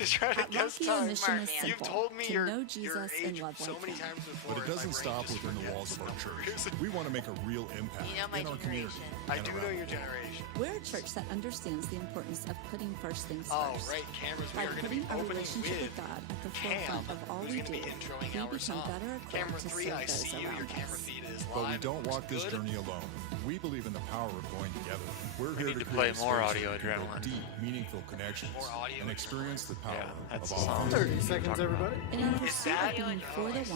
to try to At guess Rocky, our time. mission is You've simple, told me to your know Jesus and age love so like many him. times before. But it doesn't stop within the walls of our church. We want to make a real impact You know my in our community. generation. I and do around know the your world. generation. We're a church that understands the importance of putting first things Oh, first. right, cameras. We By are going to be putting our opening relationship with with God at the Cam, forefront of all who's we going to do, be introing we our become song. better equipped Camera to 3, serve I those see you. Your around camera us. feed is live. But we don't walk this Good. journey alone. We believe in the power of going together. We're here need to create play a more space audio where we can build adrenaline. deep, meaningful connections More audio and experience the power Yeah, that's of the all. song. 30 seconds, everybody. In our Is pursuit that of being for the I one, see.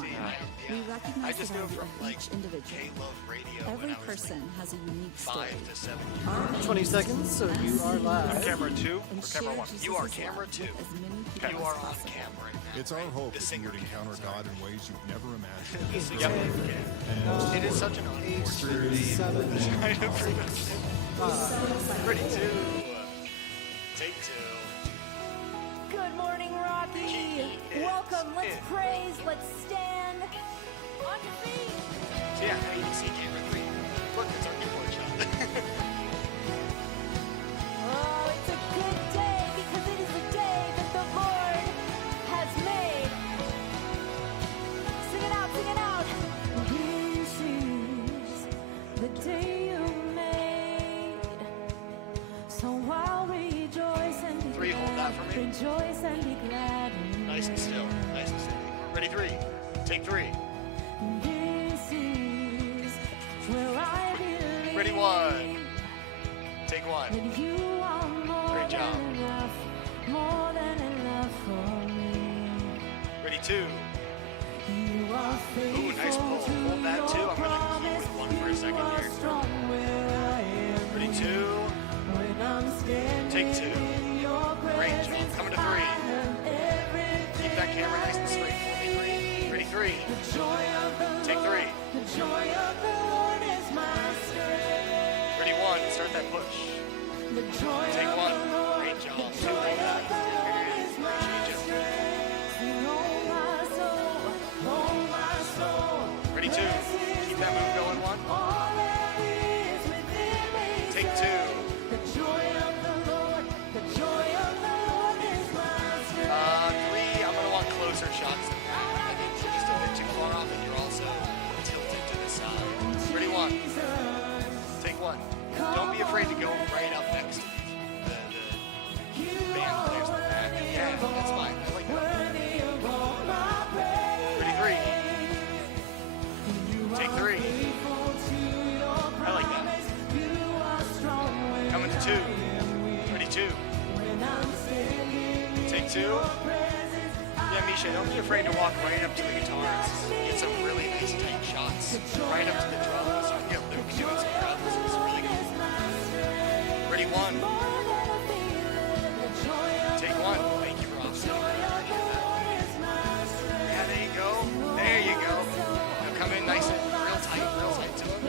we I recognize just the know value from of like each individual. K-Love Radio when Every I was person like has a unique story. 5 to 7 years Our old. aim 20 is seconds, so to you are see live. Jesus Camera 2 and or camera share 1? Jesus' You are love camera with 2. as many people You as are on possible. camera right now. It's our hope The that you singer would cam, encounter sorry. God in ways you've never imagined. Yep. It is such an unfortunate day. 7, Trying to prove it. 5, Ready to take 2. Good morning, Rocky. He Welcome. Let's is praise. Let's stand. On your feet. So yeah, now you can see camera 3. Look, it's our keyboard shot. Oh, it's a good day because it is a day that the Lord has made. Sing it out, sing it out. This is the day you made. So I'll rejoice and be 3, hold that for me. Rejoice and be glad. in Nice and it. still. Nice and steady. Ready 3. Take 3. This is where I believe Ready 1. Take 1. that you are more Great job. than enough, more than enough for me. Ready 2. You are faithful Ooh, nice pull. to Hold that your 2. I'm gonna keep promise. with 1 for a second You are here. strong where I am Ready 2. weak. When I'm standing Take 2. in your Great job. presence, Coming to 3. I have everything Keep that camera nice and straight for me. 3. Ready 3. The joy of the Take 3. Lord, the joy of the Lord is my strength. Ready 1. Start that push. The joy Take of 1. the Lord, Great job. the 2. joy Hold of that. the Lord is my Appreciate you. strength. Sing, oh my soul, oh my soul. Ready 2. Bless his Keep that move going 1. all that is within me. Take Say, 2. the joy of the Lord, the joy of the Lord is my strength. 3. I'm going to want closer shots than that. I think we're just a bit too far off and you're also tilted to the side. Ready 1. Take 1. Don't be afraid to go right up next to the band players in the back. Yeah, that's fine. I like that. Ready 3. Take 3. I like that. Coming to 2. Ready 2. Take 2. Yeah, Misha, don't be afraid to walk right up to the guitars. Get some really nice tight shots. Right up to the drums. You can get Luke doing some drums. It's really good. Ready 1. Take 1. Thank you for offsetting. Yeah, there you go. There you go. Now come in nice and real tight to him.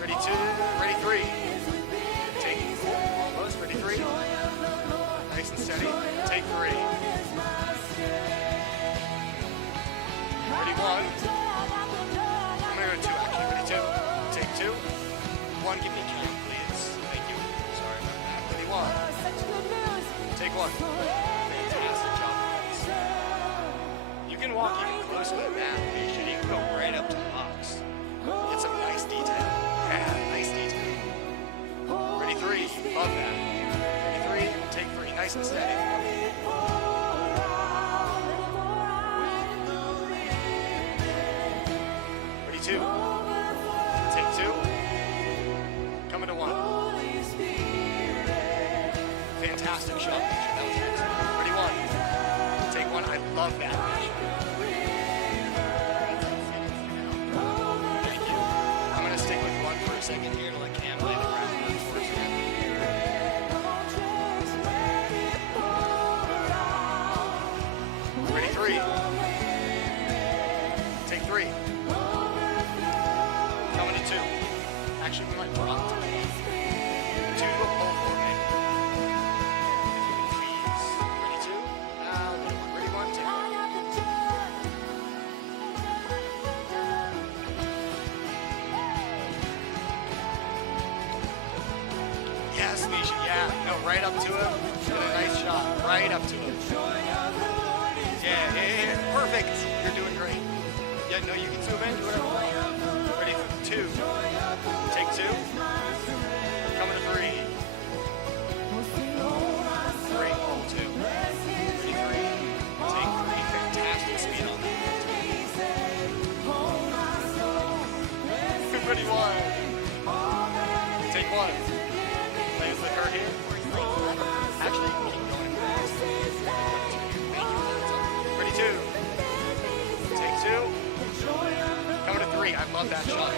Ready 2. Ready 3. Take 4. Almost. Ready 3. Nice and steady. Take 3. Ready 1. I'm going to go 2 actually. Ready 2. Take 2. 1. Give me a cam, please. Thank you. Sorry about that. Ready 1. Take 1. Fantastic job. You can walk even closer than that, Misha. You can go right up to the box. Get some nice detail. Yeah, nice detail. Ready 3. Love that. Ready 3. Take 3. Nice and steady. Ready 2. Take 2. Coming to 1. Fantastic shot, Misha. That was excellent. Ready 1. Take 1. I love that, Misha. Thank you. I'm going to stick with 1 for a second here to let Cam lay the groundwork for us here. Ready 3. Take 3. Coming to 2. Actually, we might drop to 2 to a pull for me. If you can please. Ready 2. Ready 1. Take 1. Yes, Misha. Yeah. No, right up to him. Get a nice shot. right up to him. Yeah. Perfect. You're doing great. Yeah, no, you can zoom in. Do whatever you want. Ready for 2. Take 2. Coming to 3. Great ball, 2. Ready 3. Take 3. Fantastic speed on that. Ready 1. Take 1. Lands the car here. Actually, you can keep going. Ready 2. Take 2. Coming to 3. I love that shot.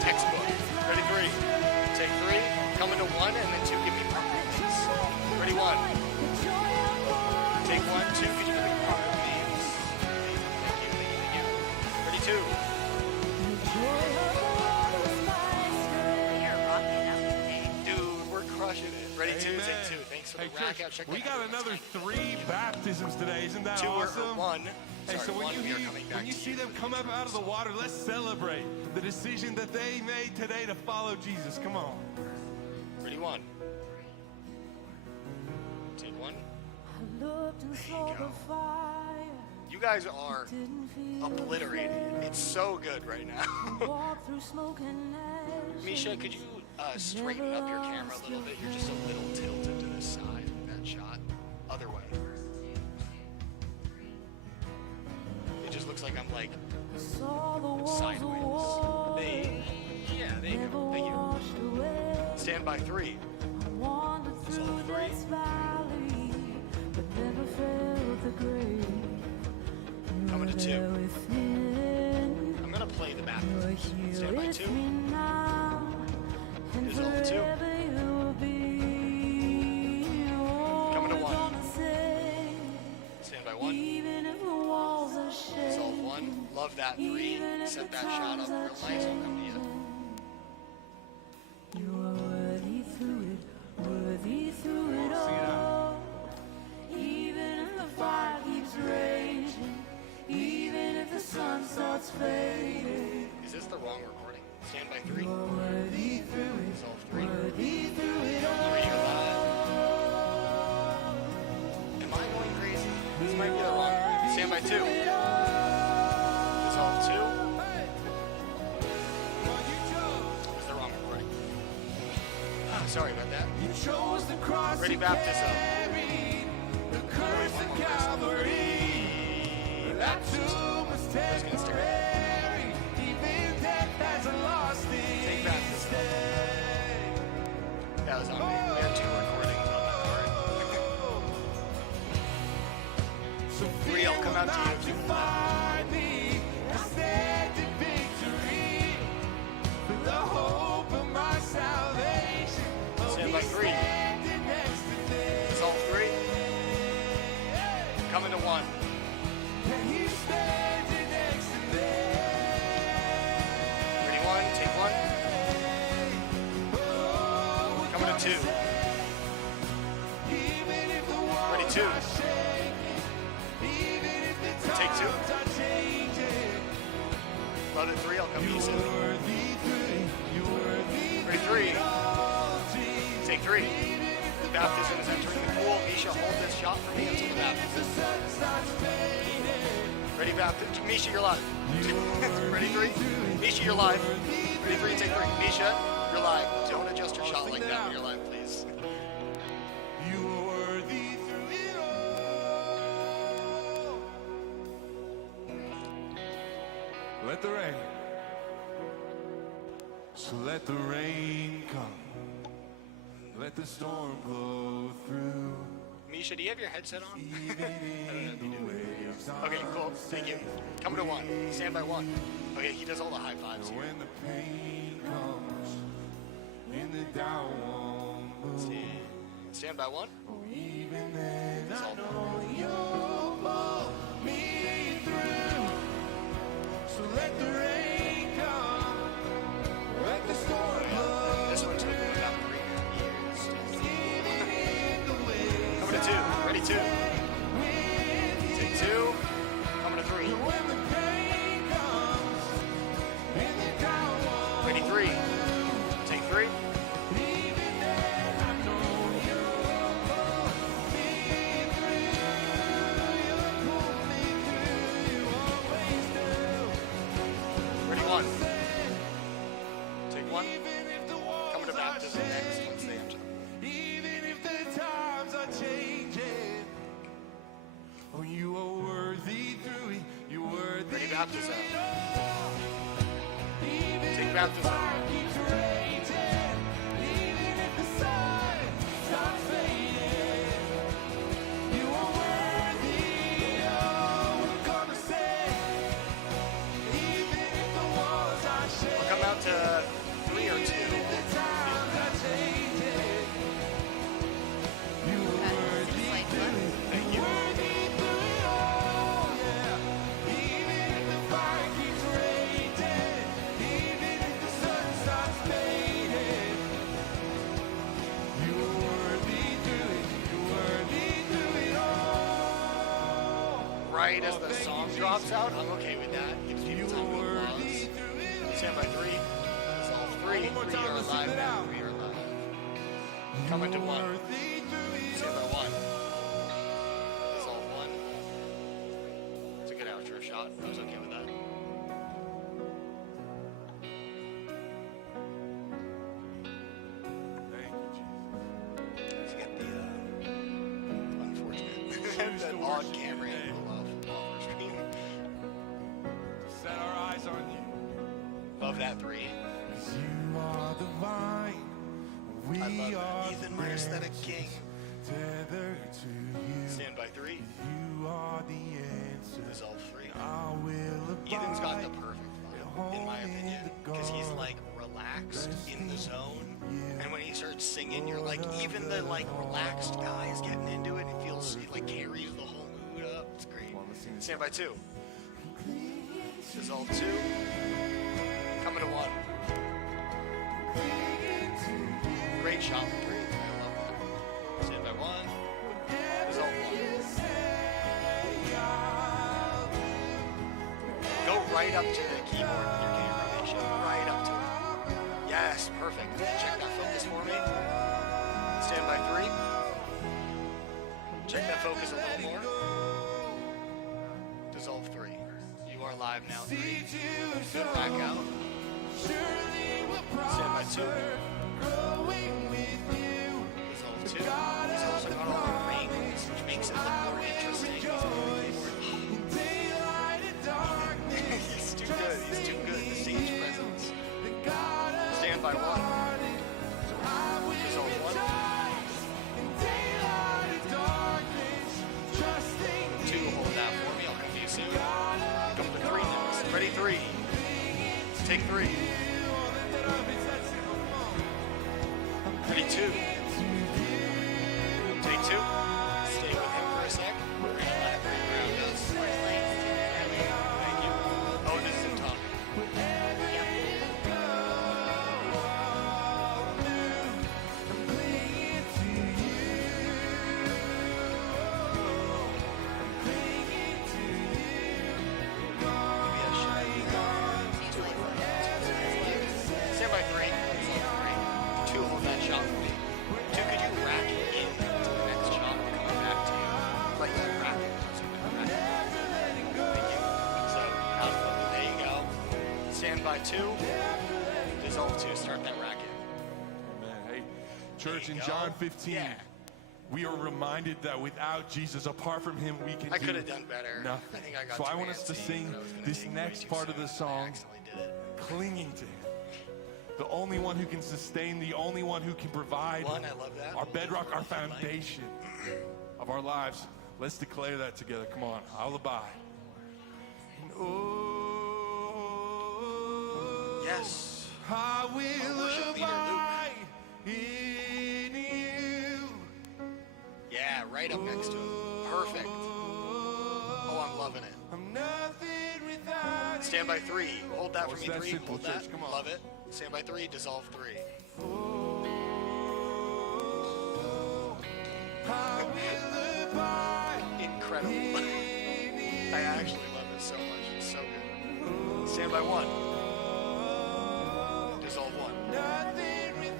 Textbook. Ready 3. Take 3. Coming to 1 and then 2. Give me permanents. Ready 1. Take 1, 2. Could you give me permanents? Thank you. Ready 2. Dude, we're crushing it. Ready 2. Take 2. Thanks for the rack out. Check we that got out. another 3 baptisms today. Isn't that 2 awesome? or 1. Hey, Sorry, so when 1, we are coming back you to see them come up out of the water, let's celebrate the decision that they made today to follow Jesus. Come on. Ready 1. Take 1. You guys are obliterated. It's so good right now. Misha, could you straighten up your camera a little bit? You're just a little tilted to the side of that shot. Other way. It just looks like I'm like sideways. Yeah, there you go. Thank you. Stand by 3. Solve 3. Coming to 2. I'm gonna play the baptism. Stand by 2. Resolve 2. Coming to 1. Stand by 1. Resolve 1. Love that 3. Set that shot up real nice. I'll come to you. Is this the wrong recording? Stand by 3. Resolve 3. 3, you're live. Am I going crazy? This might be the wrong recording. Stand by 2. Resolve 2. This is the wrong recording. Sorry about that. Ready baptism. Just gonna stare. Take baptism. That was on me. We had 2 recordings on that card. 3, I'll come out to you. Stand by 3. Resolve 3. Coming to 1. Ready 1, take 1. Coming to 2. Ready 2. Take 2. Love it 3, I'll come to you soon. Ready 3. Take 3. Baptism is entering the pool. Misha, hold this shot for me until the baptism. Ready, baptism. Misha, you're live. Ready 3. Misha, you're live. Ready 3, take 3. Misha, you're live. Don't adjust your shot like that when you're live, please. You are worthy through it all. Let the rain. So let the rain come. Let the storm blow through. Misha, do you have your headset on? I don't know if you do. Waves Okay, cool. Thank you. Coming to 1. Stand by 1. Okay, he does all the high fives here. when the pain comes in the down won't move. Stand by 1. Even then I Resolve 1. know you'll pull me through. So let the rain come. Let the storm blow. This one took me about 3 years. Coming to 2. Ready 2. Take 2. Coming to 3. When the pain comes in the down won't Ready 3. Take 3. even then I know you'll pull me through. baptism. Take baptism. We'll come out to 3 or 2. Thank you. Right as the song drops out, I'm okay with that. Gives people time to applause. Stand by 3. It's all 3. We are live now. We are live. Coming to 1. Stand by 1. It's all 1. It's a good outro shot. I was okay with that. Let's get the unfortunate, that odd camera angle off our screen. Set our eyes on you. Above that 3. You are the vine. We I love are that. Ethan, my aesthetic king. tethered to you. Stand by 3. You are the answer. Dissolve 3. I will Ethan's got the abide. perfect vibe, in my opinion, because he's like relaxed in the zone, and when he starts singing, you're like, even the like relaxed guy is getting into it. It feels, it like carries the whole mood up. It's great. Stand by 2. Dissolve 2. Coming to 1. Great shot with 3. I love that. Stand by 1. Dissolve 1. Go right up to the keyboard with your camera, Misha. Right up to it. Yes, perfect. Check that focus for me. Stand by 3. Check that focus a little more. Dissolve 3. You are live now. 3. Good rack out. Stand by 2. Dissolve 2. He's also got all the rings, which makes it look more interesting. He's too good. He's too good. The stage presence. Stand by 1. Dissolve 1. 2. Hold that for me. I'll come to you soon. Come to 3 next. Ready? 3. Take 3. Ready? 2. Take 2. Stay with him for a sec. We're gonna let it bring around us. Thank you. Oh, this is him talking. Stand by 3. 2, hold that shot for me. 2, could you rack it in to the next shot? Coming back to you. Like that rack it. Rack it. Thank you. So, out of focus. There you go. Stand by 2. Dissolve 2. Start that racket. Amen. Hey, church, There in you John go. 15, Yeah. we are reminded that without Jesus, apart from him, we can I do could have done better. nothing. I think I got So too I want us to antsy, sing but I was gonna this take it way next too part of soon. the song, I accidentally did it. clinging to him. The only one who can sustain, the only one who can provide 1, I love that. our bedrock, our Like. foundation of our lives. Let's declare that together. Come on, I'll abide. And oh, Yes. I will worship leader, Luke. abide in you. Yeah, right up next to him. Perfect. Oh, I'm loving it. I'm nothing without Stand by 3. Hold that for me. that 3. simple, Hold that. church. Come on. Love it. Stand by 3. Dissolve 3. I will abide Incredible. I actually love it so much. It's so good. Stand by 1. Dissolve 1.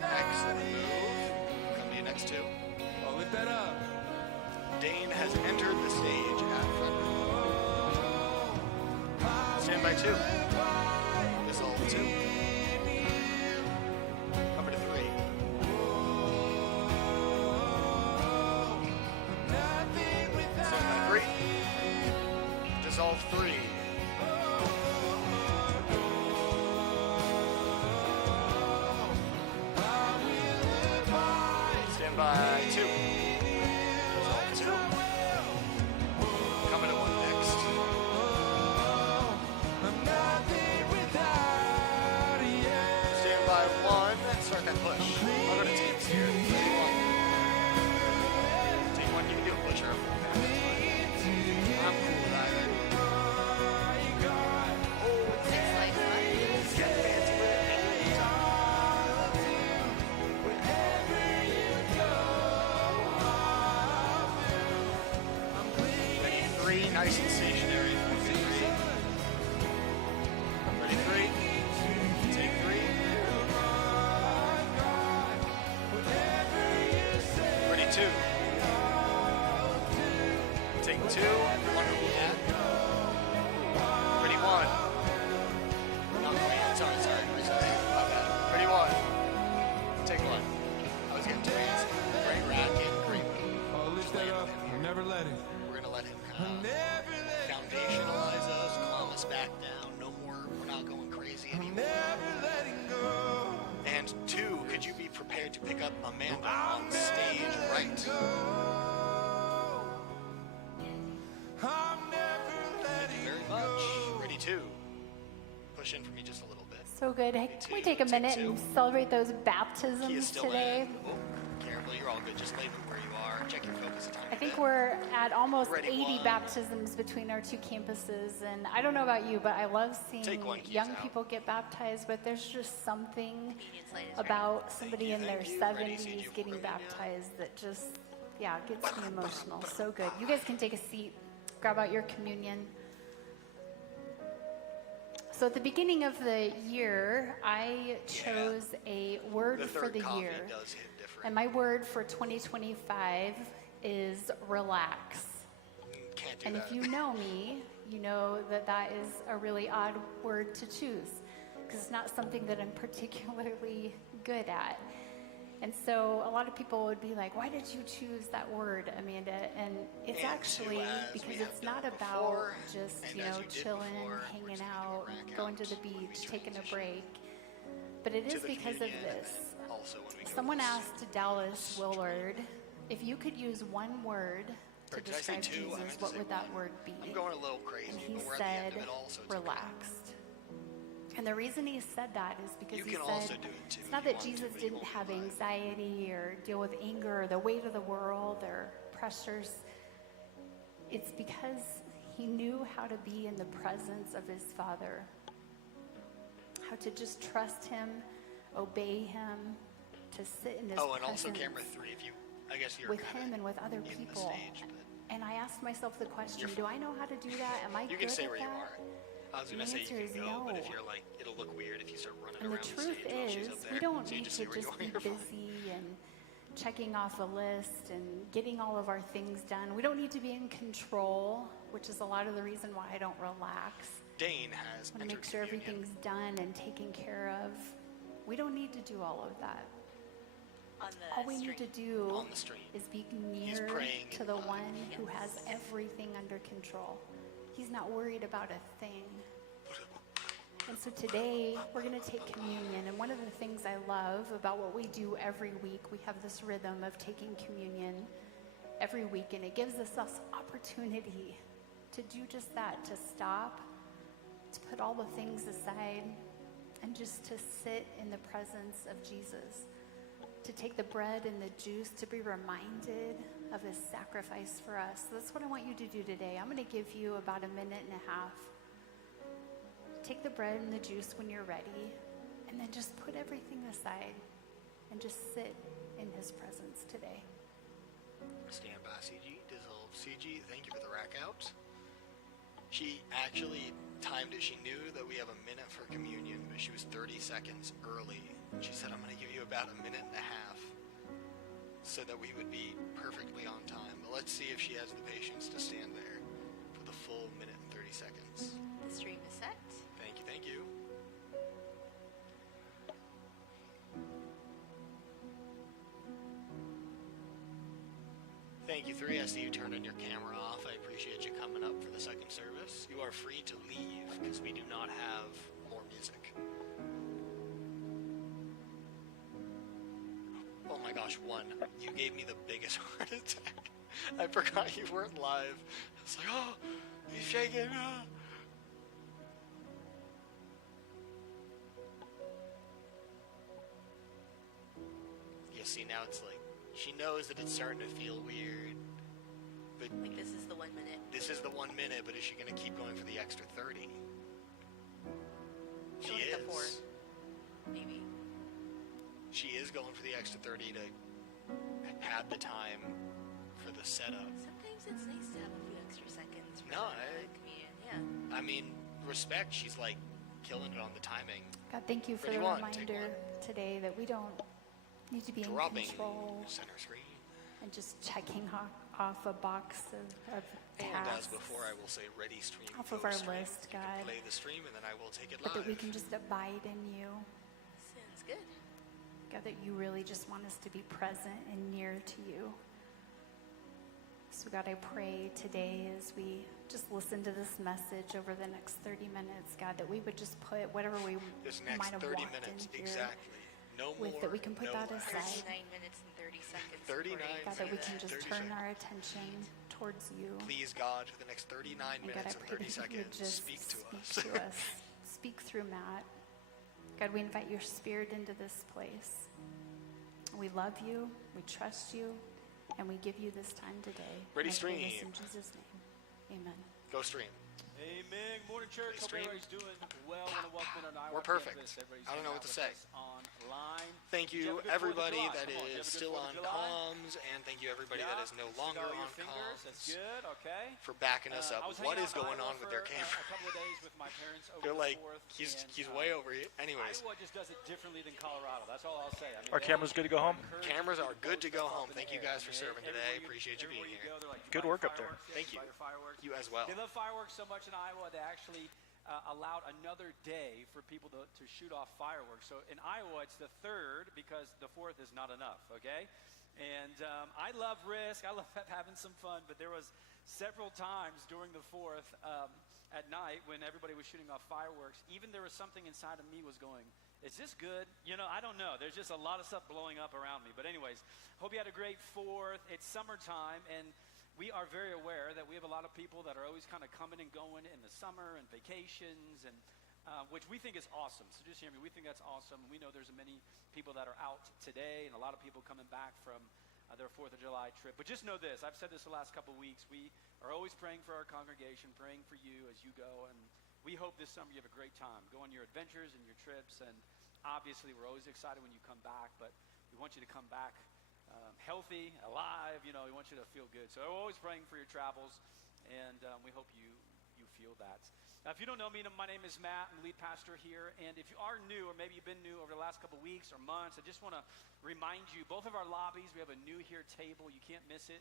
Excellent move. Come to you next 2. I'll lift that up. Dane has entered the stage at front row. Stand by 2. Dissolve 2. Over to 3. Stand by 3. Dissolve 3. three, nice and stationary. Ready, three. Take three. Ready, two. Take two. One are we at? Ready, one. No, sorry. My bad. Ready, one. Take one. I was getting too easy. Great racket, great move. Just landed him here. Never let it. We're gonna let him foundationalize us, calm us back down. No more. We're not going crazy anymore. Never letting go. And two, could you be prepared to pick up Amanda on stage right? I'm never Thank you very much. Ready, two. Push in for me just a little bit. So good. Hey, can we take a minute and celebrate those baptisms He is still today? in. Oh, careful, you're all good. Just leave it where you are. Check your focus a tiny I think bit. we're at almost Ready, 80 one. baptisms between our two campuses, and I don't know about you, but I love seeing Take one, keys young out. people get baptized, but there's just something Light is about somebody in their thank you. Ready, 70s CG, getting we're gonna baptized that just, yeah, gets me emotional. So good. You guys can take a seat, grab out your communion. So at the beginning of the year, I chose a word The for third the coffee year. does hit different. And my word for 2025 is relax. Can't do And that. if you know me, you know that that is a really odd word to choose because it's not something that I'm particularly good at. And so a lot of people would be like, why did you choose that word, Amanda? And it's And actually two, as because we have it's not done about before, just, and you as know, you did chilling, before, we're hanging just gonna out, do a rack going to out the when we beach, taking a transition break. But it to is the because of communion, and this. then also when we go Someone to asked Dallas Willard, if you could use one word to Or did I say describe two? I meant Jesus, to what say would that one. word be? I'm going a little crazy, And he but we're at the end said, of it all, so it's okay. relaxed. And the reason he said that is because You he can said, also do it too it's not if you that want to, Jesus but you didn't won't be have alive. anxiety or deal with anger or the weight of the world or pressures. It's because he knew how to be in the presence of his Father, how to just trust him, obey him, to sit in his Oh, and presence also camera three, if you, I guess you're with kind him of and with other in the people. stage, but And I asked myself the question, You're do I know how to do that? Am I you good can stay at where you that? are. I was The gonna say you answer can is go, but if no. you're like, it'll look weird if you start running And the around the truth stage while she's is, up there. we don't so you need just to stay where you just are, be you're fine. busy and checking off a list and getting all of our things done. We don't need to be in control, which is a lot of the reason why I don't relax. Dane has I want to entered make sure communion. everything's done and taken care of. We don't need to do all of that. on the All we stream. need to do On the stream. is be He's near praying to the live. one who has everything under control. He's not worried about a thing. And so today we're going to take communion. And one of the things I love about what we do every week, we have this rhythm of taking communion every week, and it gives us this opportunity to do just that, to stop, to put all the things aside, and just to sit in the presence of Jesus, to take the bread and the juice, to be reminded of his sacrifice for us. So that's what I want you to do today. I'm going to give you about a minute and a half. Take the bread and the juice when you're ready, and then just put everything aside and just sit in his presence today. Stand by, CG. Dissolve, CG. Thank you for the rack out. She actually timed it. She knew that we have a minute for communion, but she was 30 seconds early. She said, I'm going to give you about a minute and a half so that we would be perfectly on time. But let's see if she has the patience to stand there for the full minute and 30 seconds. The stream is set. Thank you, thank you. Thank you, 3. I see you turning your camera off. I appreciate you coming up for the second service. You are free to leave because we do not have more music. Oh my gosh, 1. You gave me the biggest heart attack. I forgot you weren't live. I was like, oh, he's shaking. Ah. You see, now it's like, she knows that it's starting to feel weird, but Like this is the 1 minute. this is the 1 minute, but is she going to keep going for the extra 30? She She'll hit the 4, is. maybe. She is going for the extra 30 to have the time for the setup. Sometimes it's nice to have a few extra seconds. I mean, respect. She's like killing it on the timing. God, thank you for the 31, take reminder one. today that we don't need to be in Dropping control center screen. and just checking off a box of And tasks as before, I will say ready stream. off go of our stream. list, You can God. play the stream and then I will take it but live. that we can just abide in you. Sounds good. God, that you really just want us to be present and near to you. So God, I pray today as we just listen to this message over the next 30 minutes, God, that we would just put whatever we This might next have 30 walked minutes, in here exactly. No with, more, that we can put no that less. aside. 39 minutes and 30 seconds. 39 according God, to that we the- can just 30 turn seconds. our attention towards you. Please, God, for the next 39 And God, minutes I and pray 30 that you would seconds, just speak to us. Speak to us. Speak through Matt. God, we invite your spirit into this place. We love you, we trust you, and we give you this time today. Ready, And I pray this stream. in Jesus' name. Amen. Go stream. Amen. Good morning, church. Hope Stream. everybody's doing well. Want to welcome in on our We're perfect. Everybody's I don't know hanging what to out say. with us Online. Thank Did you, have a good 4th of everybody July? that Come on, did you have a is good still 4th on of July? comms, and thank you, everybody that is no Stick longer all your on fingers. That's comms, good. Okay. for backing us I up. was What hanging is out in going on Iowa with their for, camera? A couple of days with my parents over They're the like, 4th, he's and, way over here. Anyways, Iowa just does it differently than Colorado. That's all I'll say. I mean, Our camera's good to go home? cameras are good to go home. Thank you guys for serving today. Appreciate you being here. Good work up there. Thank you. You as well. They love fireworks so much in Iowa, they actually allowed another day for people to shoot off fireworks. So in Iowa, it's the 3rd because the 4th is not enough, okay? And I love risk. I love having some fun, but there was several times during the 4th at night when everybody was shooting off fireworks, even there was something inside of me was going, is this good? You know, I don't know. There's just a lot of stuff blowing up around me. But anyways, hope you had a great 4th. It's summertime, and we are very aware that we have a lot of people that are always kind of coming and going in the summer and vacations, and which we think is awesome. So just hear me. We think that's awesome. We know there's many people that are out today and a lot of people coming back from their 4th of July trip. But just know this. I've said this the last couple of weeks. We are always praying for our congregation, praying for you as you go. And we hope this summer you have a great time. Go on your adventures and your trips. And obviously, we're always excited when you come back. But we want you to come back healthy, alive, you know, we want you to feel good. So we're always praying for your travels, and we hope you feel that. Now, if you don't know me, my name is Matt. I'm the lead pastor here, and if you are new, or maybe you've been new over the last couple weeks or months, I just want to remind you, both of our lobbies, we have a new here table. You can't miss it.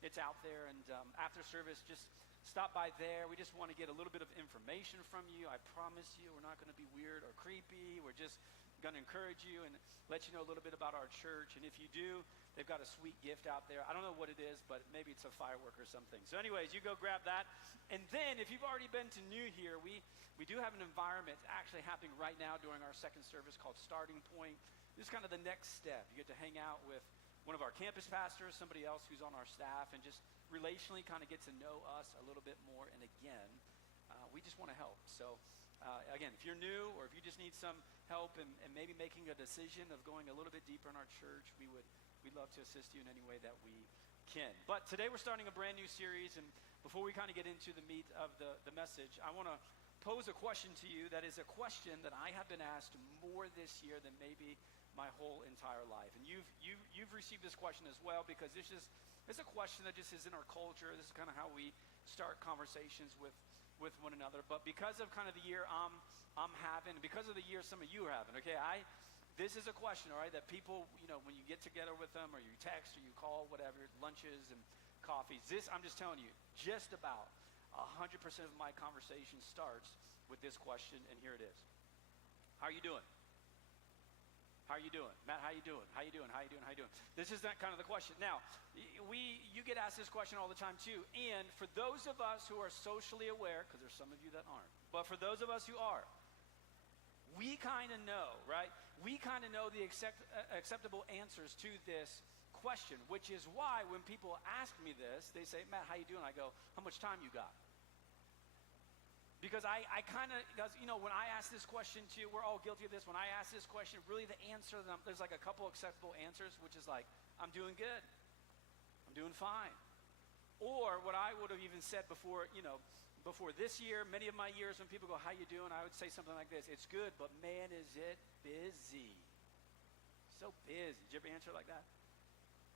It's out there, and after service, just stop by there. We just want to get a little bit of information from you. I promise you, we're not going to be weird or creepy. We're just going to encourage you and let you know a little bit about our church. And if you do, they've got a sweet gift out there. I don't know what it is, but maybe it's a firework or something. So anyways, you go grab that. And then if you've already been to New here, we do have an environment actually happening right now during our second service called Starting Point. This is kind of the next step. You get to hang out with one of our campus pastors, somebody else who's on our staff, and just relationally kind of get to know us a little bit more. And again, we just want to help. So again, if you're new or if you just need some help and maybe making a decision of going a little bit deeper in our church, we'd love to assist you in any way that we can. But today we're starting a brand new series, and before we kind of get into the meat of the message, I want to pose a question to you that is a question that I have been asked more this year than maybe my whole entire life. And you've received this question as well, because it's a question that just is in our culture. This is kind of how we start conversations with one another. But because of kind of the year I'm having, because of the year some of you are having, okay, this is a question, all right, that people, you know, when you get together with them or you text or you call, whatever, lunches and coffees, I'm just telling you, just about 100% of my conversation starts with this question, and here it is. How are you doing? How are you doing? Matt, how you doing? How you doing? How you doing? How you doing? This is that kind of the question. Now, you get asked this question all the time too, and for those of us who are socially aware, because there's some of you that aren't, but for those of us who are, we kind of know, right? We kind of know the acceptable answers to this question, which is why when people ask me this, they say, Matt, how you doing? I go, how much time you got? Because I kind of, you know, when I ask this question to you, we're all guilty of this. When I ask this question, really the answer, there's like a couple acceptable answers, which is like, I'm doing good. I'm doing fine. Or what I would have even said before, you know, before this year, many of my years when people go, how you doing? I would say something like this. It's good, but man, is it busy. So busy. Did you ever answer like that?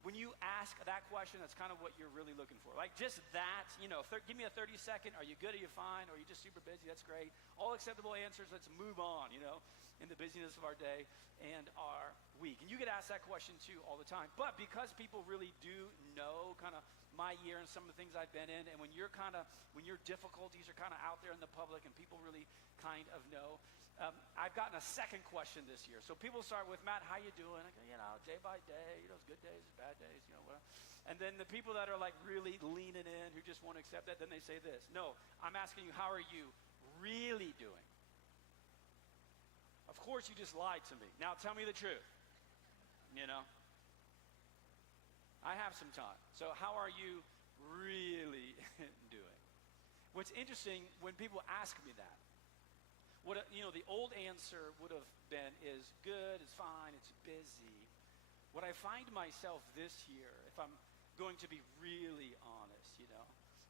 when you ask that question, that's kind of what you're really looking for. Like just that, give me a 30-second. Are you good? Are you fine? Or are you just super busy? That's great. All acceptable answers. Let's move on, in the busyness of our day and our week. And you get asked that question too all the time. But because people really do know kind of my year and some of the things I've been in, and when your difficulties are kind of out there in the public and people really kind of know, I've gotten a second question this year. So people start with, Matt, how you doing? I go, day by day, it's good days, it's bad days, whatever. And then the people that are like really leaning in, who just want to accept that, then they say this. No, I'm asking you, how are you really doing? Of course you just lied to me. Now tell me the truth. I have some time. So how are you really doing? What's interesting, when people ask me that, the old answer would have been is good, it's fine, it's busy. What I find myself this year, if I'm going to be really honest,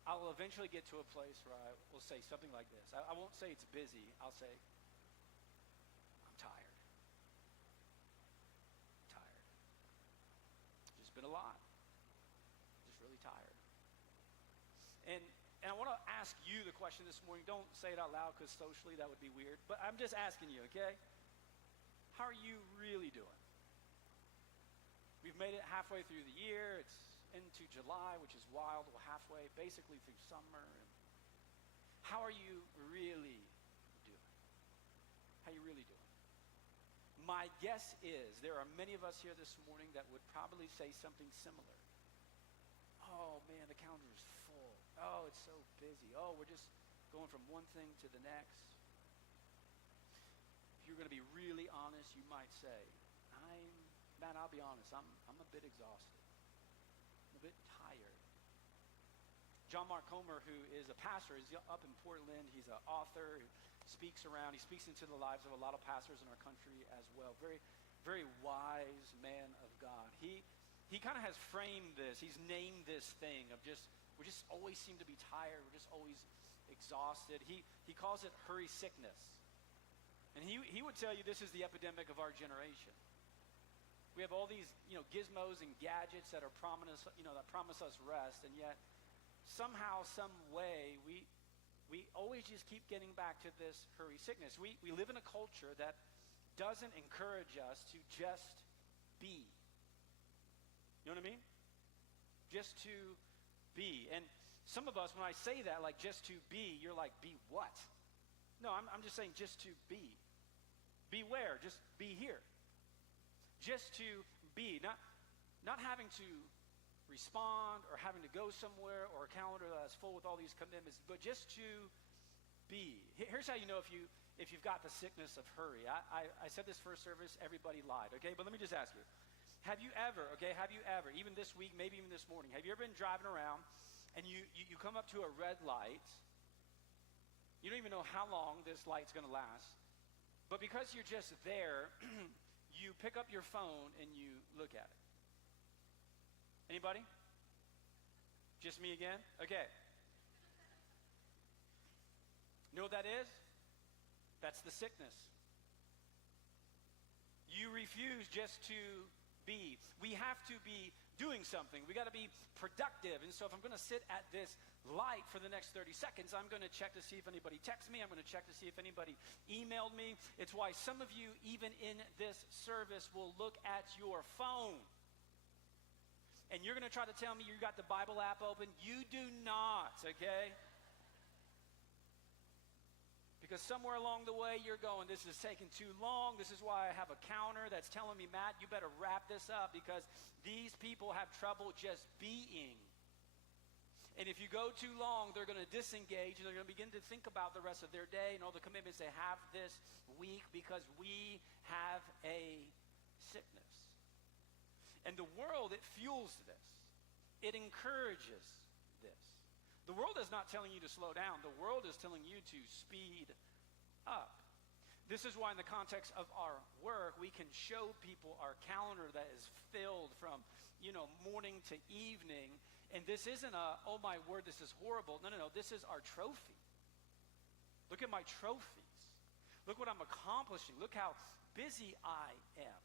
I'll eventually get to a place where I will say something like this. I won't say it's busy. I'll say, I'm tired. Just been a lot. Just really tired. And I want to ask you the question this morning. Don't say it out loud because socially that would be weird. But I'm just asking you, okay? How are you really doing? We've made it halfway through the year. It's into July, which is wild. We're halfway, basically through summer. How are you really doing? How are you really doing? My guess is there are many of us here this morning that would probably say something similar. Oh, man, the calendar is full. Oh, it's so busy. Oh, we're just going from one thing to the next. If you're going to be really honest, you might say, Matt, I'll be honest, I'm a bit exhausted. I'm a bit tired. John Mark Comer, who is a pastor, is up in Portland. He's an author, speaks around. He speaks into the lives of a lot of pastors in our country as well. Very, very wise man of God. He kind of has framed this. He's named this thing of we just always seem to be tired. We're just always exhausted. He calls it hurry sickness. And he would tell you this is the epidemic of our generation. We have all these, gizmos and gadgets that are promise us rest, and yet somehow, some way, we always just keep getting back to this hurry sickness. We live in a culture that doesn't encourage us to just be. You know what I mean? Just to be. And some of us, when I say that, like just to be, you're like, be what? No, I'm just saying just to be. Be where? Just be here. Just to be. Not having to respond or having to go somewhere or a calendar that's full with all these commitments, but just to be. Here's how you know if you've got the sickness of hurry. I said this first service, everybody lied, okay? But let me just ask you. Have you ever, even this week, maybe even this morning, have you ever been driving around and you come up to a red light? You don't even know how long this light's going to last. But because you're just there, you pick up your phone and you look at it. Anybody? Just me again? Okay. You know what that is? That's the sickness. You refuse just to be. We have to be doing something. We got to be productive. And so if I'm going to sit at this light for the next 30 seconds, I'm going to check to see if anybody texted me. I'm going to check to see if anybody emailed me. It's why some of you, even in this service, will look at your phone. And you're going to try to tell me you got the Bible app open. You do not, okay? Because somewhere along the way you're going, this is taking too long. This is why I have a counter that's telling me, Matt, you better wrap this up because these people have trouble just being. And if you go too long, they're going to disengage and they're going to begin to think about the rest of their day and all the commitments they have this week because we have a sickness. And the world, it fuels this. It encourages this. The world is not telling you to slow down. The world is telling you to speed up. This is why in the context of our work, we can show people our calendar that is filled from, morning to evening. And this isn't oh my word, this is horrible. No. This is our trophy. Look at my trophies. Look what I'm accomplishing. Look how busy I am.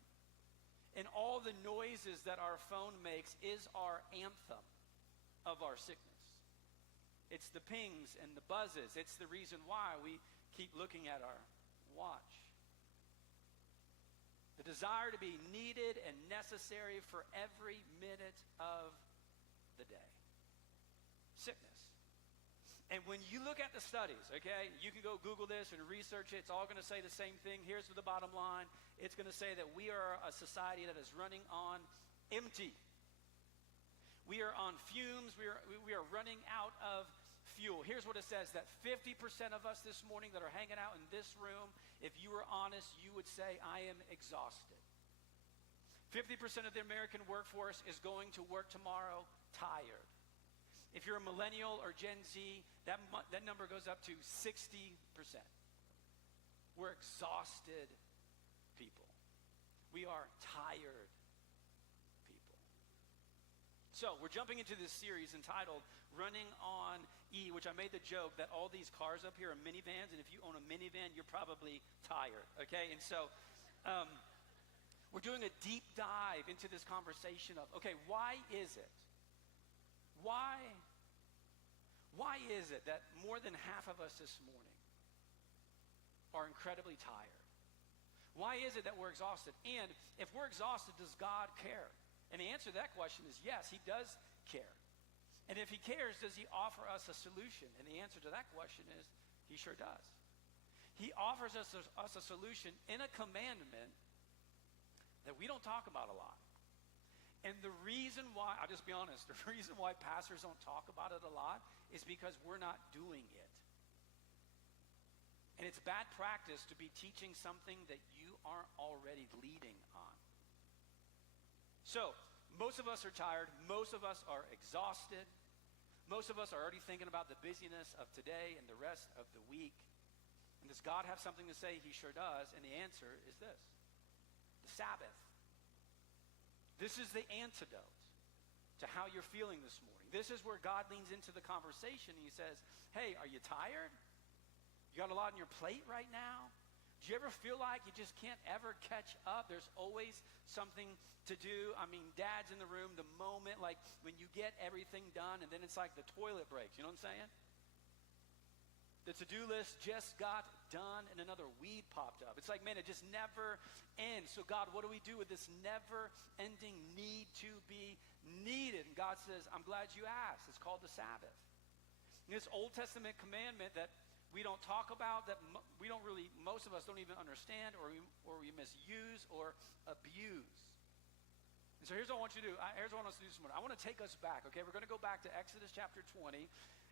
And all the noises that our phone makes is our anthem of our sickness. It's the pings and the buzzes. It's the reason why we keep looking at our watch. The desire to be needed and necessary for every minute of the day. Sickness. And when you look at the studies, okay, you can go Google this and research it. It's all going to say the same thing. Here's the bottom line. It's going to say that we are a society that is running on empty. We are on fumes. We are running out of fuel. Here's what it says, that 50% of us this morning that are hanging out in this room, if you were honest, you would say, I am exhausted. 50% of the American workforce is going to work tomorrow tired. If you're a millennial or Gen Z, that number goes up to 60%. We're exhausted people. We are tired people. So we're jumping into this series entitled Running on E, which I made the joke that all these cars up here are minivans, and if you own a minivan, you're probably tired, okay? And so we're doing a deep dive into this conversation of, okay, why is it? Why is it that more than half of us this morning are incredibly tired? Why is it that we're exhausted? And if we're exhausted, does God care? And the answer to that question is yes, he does care. And if he cares, does he offer us a solution? And the answer to that question is he sure does. He offers us a solution in a commandment that we don't talk about a lot. And the reason why, I'll just be honest, the reason why pastors don't talk about it a lot is because we're not doing it. And it's bad practice to be teaching something that you aren't already leading on. So, most of us are tired. Most of us are exhausted. Most of us are already thinking about the busyness of today and the rest of the week. And does God have something to say? He sure does. And the answer is this: the Sabbath. This is the antidote to how you're feeling this morning. This is where God leans into the conversation and he says, hey, are you tired? You got a lot on your plate right now? Do you ever feel like you just can't ever catch up? There's always something to do. I mean, dad's in the room the moment, like when you get everything done and then it's like the toilet breaks. You know what I'm saying? The to-do list just got done and another weed popped up. It's like, man, it just never ends. So God, what do we do with this never-ending need to be needed? And God says, I'm glad you asked. It's called the Sabbath. And this Old Testament commandment that we don't talk about, that we don't really, most of us don't even understand or we misuse or abuse. And so here's what I want you to do. Here's what I want us to do this morning. I want to take us back, okay? We're going to go back to Exodus chapter 20.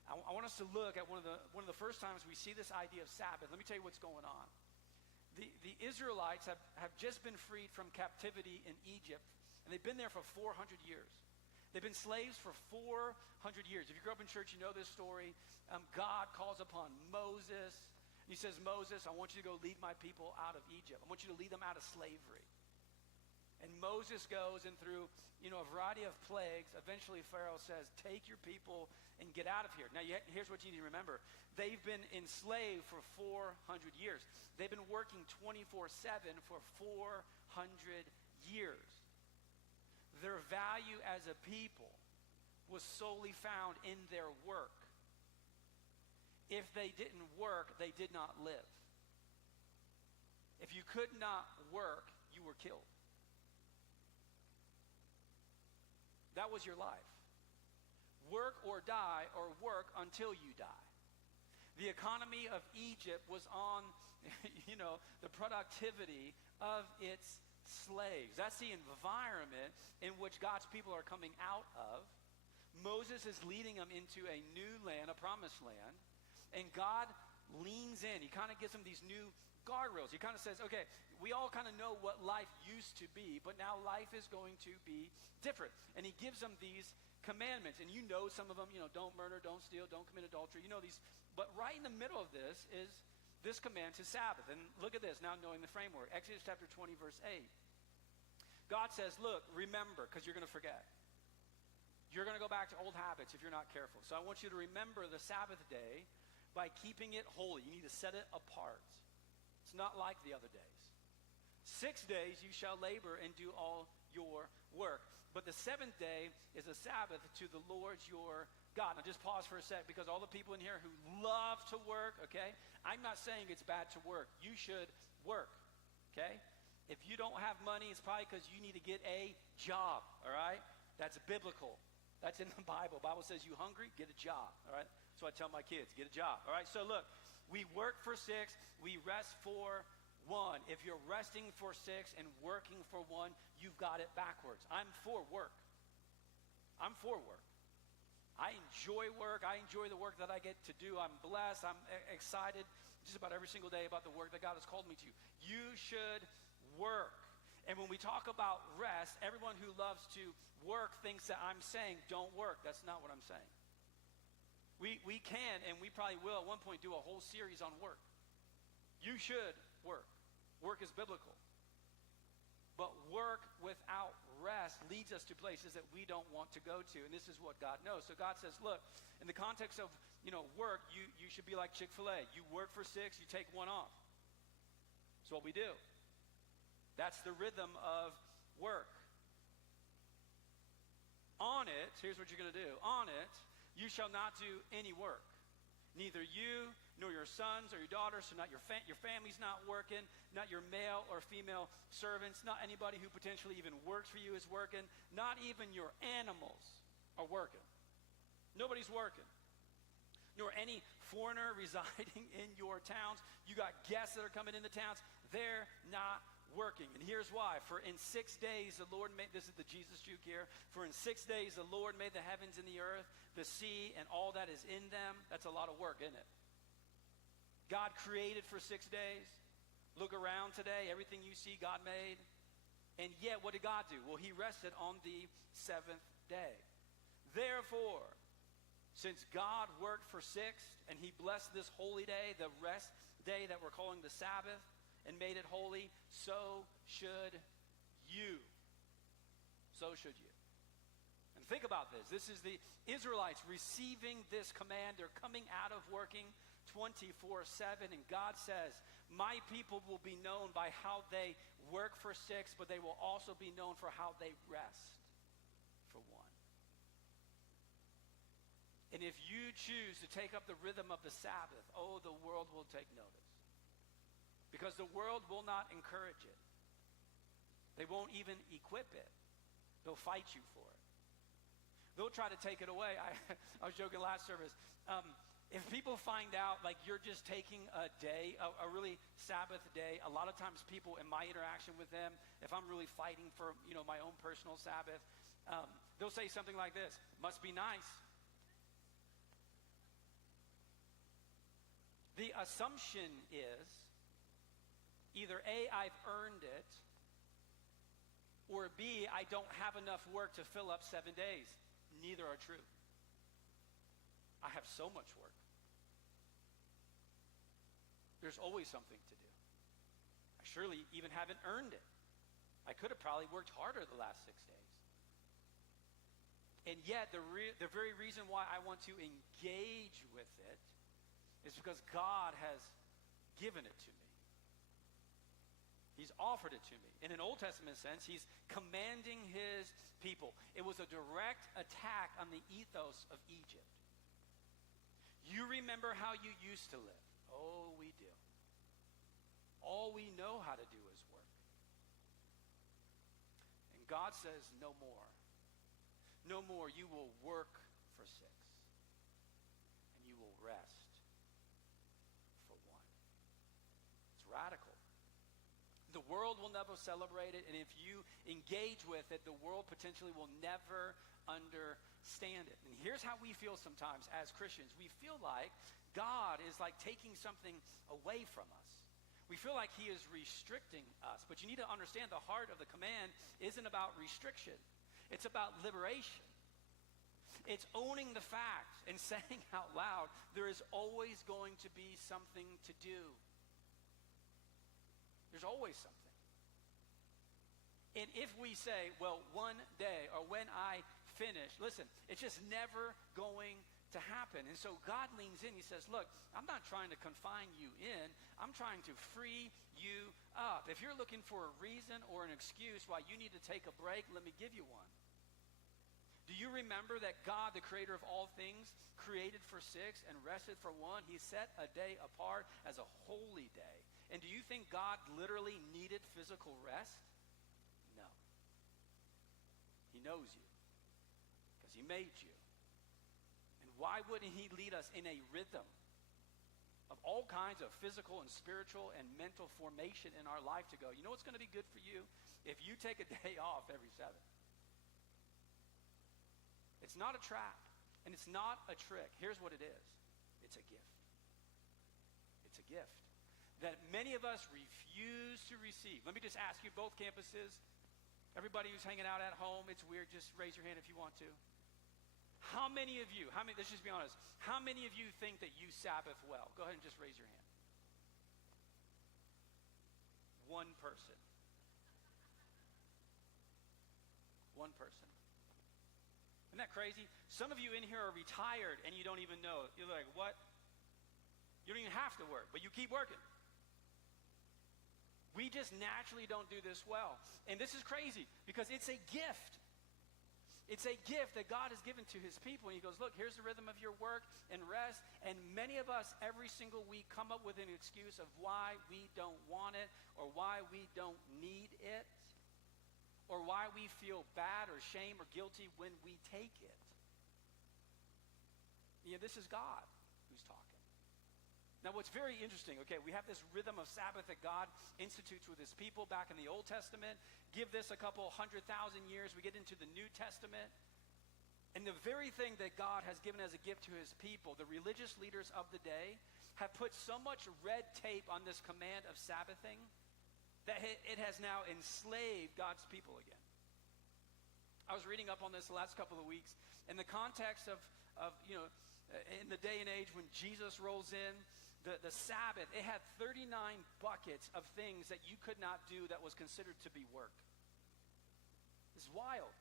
I want us to look at one of the first times we see this idea of Sabbath. Let me tell you what's going on. The Israelites have just been freed from captivity in Egypt, and they've been there for 400 years. They've been slaves for 400 years. If you grew up in church, you know this story. God calls upon Moses. He says, Moses, I want you to go lead my people out of Egypt. I want you to lead them out of slavery. And Moses goes, and through a variety of plagues, eventually Pharaoh says, take your people and get out of here. Now, here's what you need to remember. They've been enslaved for 400 years. They've been working 24/7 for 400 years. Their value as a people was solely found in their work. If they didn't work, they did not live. If you could not work, you were killed. That was your life. Work or die, or work until you die. The economy of Egypt was on, the productivity of its slaves. That's the environment in which God's people are coming out of. Moses is leading them into a new land, a promised land, and God leans in. He kind of gives them these new guardrails. He kind of says, okay, we all kind of know what life used to be, but now life is going to be different. And he gives them these commandments. And you know some of them, don't murder, don't steal, don't commit adultery. You know these. But right in the middle of this is this command to Sabbath. And look at this, now knowing the framework. Exodus chapter 20, verse 8. God says, look, remember, because you're going to forget. You're going to go back to old habits if you're not careful. So I want you to remember the Sabbath day by keeping it holy. You need to set it apart. It's not like the other days. 6 days you shall labor and do all your work. But the seventh day is a Sabbath to the Lord your God. Now just pause for a sec, because all the people in here who love to work, okay? I'm not saying it's bad to work. You should work, okay? If you don't have money, it's probably because you need to get a job, all right? That's biblical. That's in the Bible. The Bible says you hungry, get a job, all right? So I tell my kids, get a job, all right? So look, we work for 6, we rest for 1. If you're resting for 6 and working for 1, you've got it backwards. I'm for work. I'm for work. I enjoy work. I enjoy the work that I get to do. I'm blessed. I'm excited just about every single day about the work that God has called me to. You should work. And when we talk about rest, everyone who loves to work thinks that I'm saying don't work. That's not what I'm saying. We can, and we probably will at one point, do a whole series on work. You should work. Work is biblical. But work without rest leads us to places that we don't want to go to. And this is what God knows. So God says, look, in the context of, work, you should be like Chick-fil-A. You work for 6, you take 1 off. That's what we do. That's the rhythm of work. On it, here's what you're going to do. On it, you shall not do any work. Neither you nor your sons or your daughters, so not your family's not working, not your male or female servants, not anybody who potentially even works for you is working, not even your animals are working. Nobody's working. Nor any foreigner residing in your towns. You got guests that are coming into towns, they're not working. And here's why. For in 6 days the Lord made, this is the Jesus juke here, for in 6 days the Lord made the heavens and the earth, the sea, and all that is in them. That's a lot of work, isn't it? God created for 6 days. Look around today, everything you see God made. And yet, what did God do? Well, he rested on the 7th day. Therefore, since God worked for 6 and he blessed this holy day, the rest day that we're calling the Sabbath, and made it holy, so should you. So should you. And think about this. This is the Israelites receiving this command. They're coming out of working 24/7, and God says, my people will be known by how they work for 6, but they will also be known for how they rest for 1. And if you choose to take up the rhythm of the Sabbath, the world will take notice. Because the world will not encourage it. They won't even equip it. They'll fight you for it. They'll try to take it away. I was joking last service. If people find out like you're just taking a day, a really Sabbath day, a lot of times people in my interaction with them, if I'm really fighting for my own personal Sabbath, they'll say something like this: must be nice. The assumption is either A, I've earned it, or B, I don't have enough work to fill up 7 days. Neither are true. I have so much work. There's always something to do. I surely even haven't earned it. I could have probably worked harder the last 6 days. And yet, the very reason why I want to engage with it is because God has given it to me. He's offered it to me. In an Old Testament sense, he's commanding his people. It was a direct attack on the ethos of Egypt. You remember how you used to live. Oh, we do. All we know how to do is work. And God says, no more. No more. You will work for 6. And you will rest for 1. It's radical. The world will never celebrate it, and if you engage with it, the world potentially will never understand it. And here's how we feel sometimes as Christians. We feel like God is like taking something away from us. We feel like he is restricting us. But you need to understand the heart of the command isn't about restriction. It's about liberation. It's owning the fact and saying out loud, there is always going to be something to do. There's always something. And if we say, well, one day or when I finish, listen, it's just never going to happen. And so God leans in. He says, look, I'm not trying to confine you in. I'm trying to free you up. If you're looking for a reason or an excuse why you need to take a break, let me give you one. Do you remember that God, the creator of all things, created for 6 and rested for 1? He set a day apart as a holy day. And do you think God literally needed physical rest? No. He knows you because he made you. And why wouldn't he lead us in a rhythm of all kinds of physical and spiritual and mental formation in our life to go, you know what's going to be good for you? If you take a day off every Sabbath. It's not a trap, and it's not a trick. Here's what it is. It's a gift. It's a gift that many of us refuse to receive. Let me just ask you, both campuses, everybody who's hanging out at home, it's weird, just raise your hand if you want to. How many of you, let's just be honest, how many of you think that you Sabbath well? Go ahead and just raise your hand. One person. One person. Isn't that crazy? Some of you in here are retired and you don't even know. You're like, what? You don't even have to work, but you keep working. We just naturally don't do this well. And this is crazy because it's a gift. It's a gift that God has given to his people. And he goes, look, here's the rhythm of your work and rest. And many of us every single week come up with an excuse of why we don't want it or why we don't need it, or why we feel bad or shame or guilty when we take it. You know, this is God who's talking. Now, what's very interesting, okay, we have this rhythm of Sabbath that God institutes with his people back in the Old Testament. Give this a couple 100,000 years, we get into the New Testament. And the very thing that God has given as a gift to his people, the religious leaders of the day, have put so much red tape on this command of Sabbathing that it has now enslaved God's people again. I was reading up on this the last couple of weeks. In the context of in the day and age when Jesus rolls in, the Sabbath, it had 39 buckets of things that you could not do that was considered to be work. It's wild.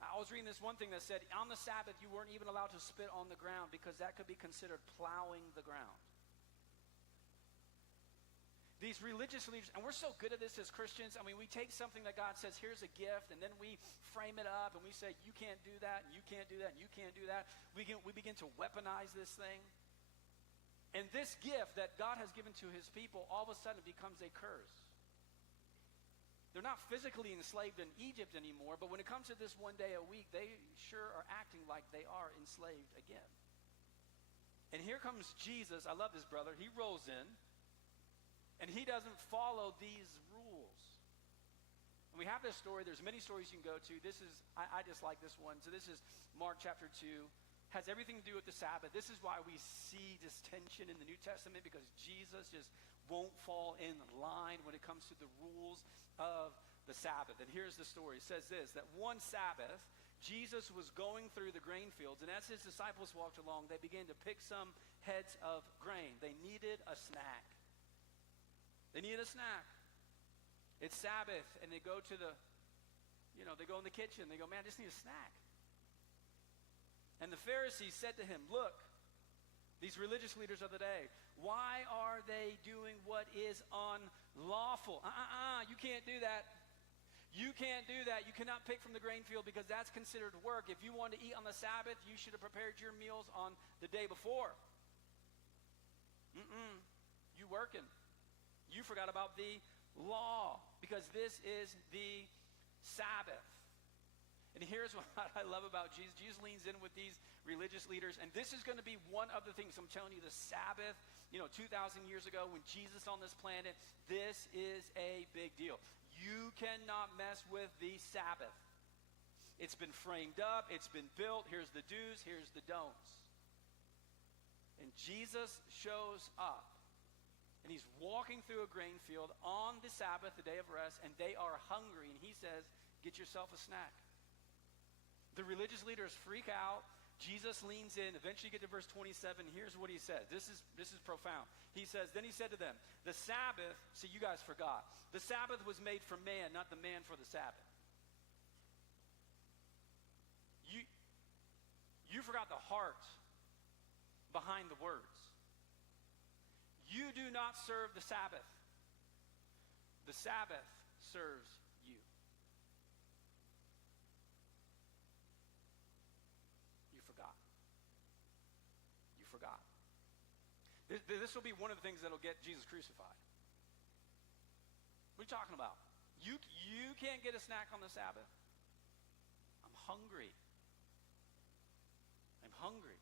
I was reading this one thing that said on the Sabbath you weren't even allowed to spit on the ground because that could be considered plowing the ground. These religious leaders, and we're so good at this as Christians. I mean, we take something that God says, here's a gift, and then we frame it up, and we say, you can't do that, and you can't do that, and you can't do that. We begin to weaponize this thing. And this gift that God has given to his people, all of a sudden becomes a curse. They're not physically enslaved in Egypt anymore, but when it comes to this one day a week, they sure are acting like they are enslaved again. And here comes Jesus. I love this brother. He rolls in. And he doesn't follow these rules. And we have this story. There's many stories you can go to. This is, I just like this one. So this is Mark chapter 2. Has everything to do with the Sabbath. This is why we see this tension in the New Testament, because Jesus just won't fall in line when it comes to the rules of the Sabbath. And here's the story. It says this, that one Sabbath, Jesus was going through the grain fields, and as his disciples walked along, they began to pick some heads of grain. They needed a snack. They need a snack. It's Sabbath, and they go to they go in the kitchen. They go, man, I just need a snack. And the Pharisees said to him, look, these religious leaders of the day, why are they doing what is unlawful? You can't do that. You can't do that. You cannot pick from the grain field because that's considered work. If you want to eat on the Sabbath, you should have prepared your meals on the day before. You working. You forgot about the law because this is the Sabbath. And here's what I love about Jesus. Jesus leans in with these religious leaders, and this is going to be one of the things. I'm telling you, the Sabbath, 2,000 years ago when Jesus on this planet, this is a big deal. You cannot mess with the Sabbath. It's been framed up. It's been built. Here's the do's. Here's the don'ts. And Jesus shows up. And he's walking through a grain field on the Sabbath, the day of rest, and they are hungry. And he says, get yourself a snack. The religious leaders freak out. Jesus leans in. Eventually you get to verse 27. Here's what he says. This is profound. He says, then he said to them, the Sabbath, see, you guys forgot. The Sabbath was made for man, not the man for the Sabbath. You forgot the heart the words. You do not serve the Sabbath. The Sabbath serves you. You forgot. You forgot. This will be one of the things that will get Jesus crucified. What are you talking about? You can't get a snack on the Sabbath? I'm hungry. I'm hungry.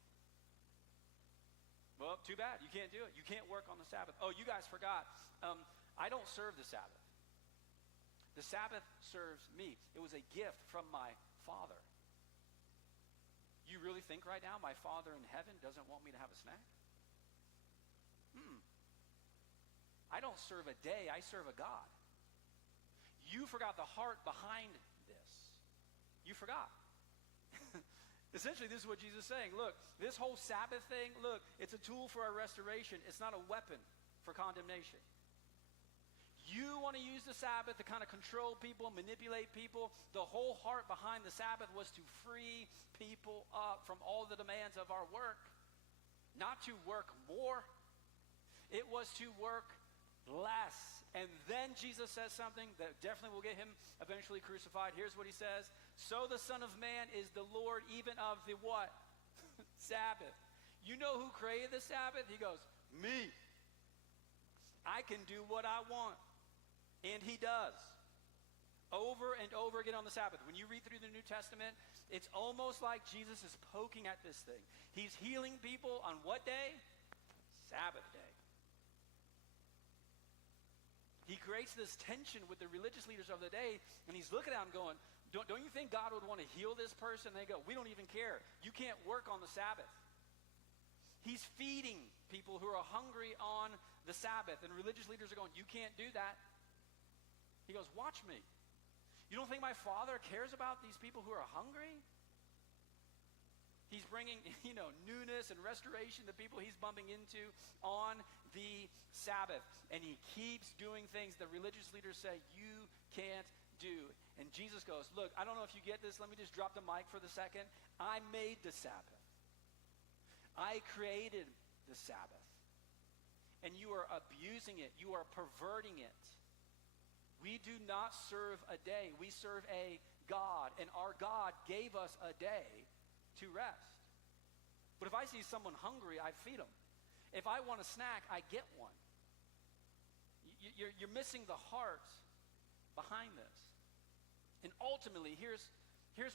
Well, too bad. You can't do it. You can't work on the Sabbath. Oh, you guys forgot. I don't serve the Sabbath. The Sabbath serves me. It was a gift from my Father. You really think right now my Father in heaven doesn't want me to have a snack? I don't serve a day. I serve a God. You forgot the heart behind this. You forgot. Essentially, this is what Jesus is saying. Look, this whole Sabbath thing, look, it's a tool for our restoration. It's not a weapon for condemnation. You want to use the Sabbath to kind of control people, manipulate people. The whole heart behind the Sabbath was to free people up from all the demands of our work. Not to work more. It was to work less. And then Jesus says something that definitely will get him eventually crucified. Here's what he says. So the Son of Man is the Lord even of the what? Sabbath. You know who created the Sabbath? He goes, me. I can do what I want. And he does. Over and over again on the Sabbath. When you read through the New Testament, it's almost like Jesus is poking at this thing. He's healing people on what day? Sabbath day. He creates this tension with the religious leaders of the day, and he's looking at them going, don't you think God would want to heal this person? And they go, we don't even care. You can't work on the Sabbath. He's feeding people who are hungry on the Sabbath, and religious leaders are going, you can't do that. He goes, watch me. You don't think my Father cares about these people who are hungry? He's bringing, newness and restoration to people he's bumping into on the Sabbath. And he keeps doing things the religious leaders say you can't do. And Jesus goes, look, I don't know if you get this. Let me just drop the mic for the second. I made the Sabbath. I created the Sabbath. And you are abusing it. You are perverting it. We do not serve a day. We serve a God. And our God gave us a day to rest. But if I see someone hungry, I feed them. If I want a snack, I get one. You're missing the heart behind this. And ultimately, here's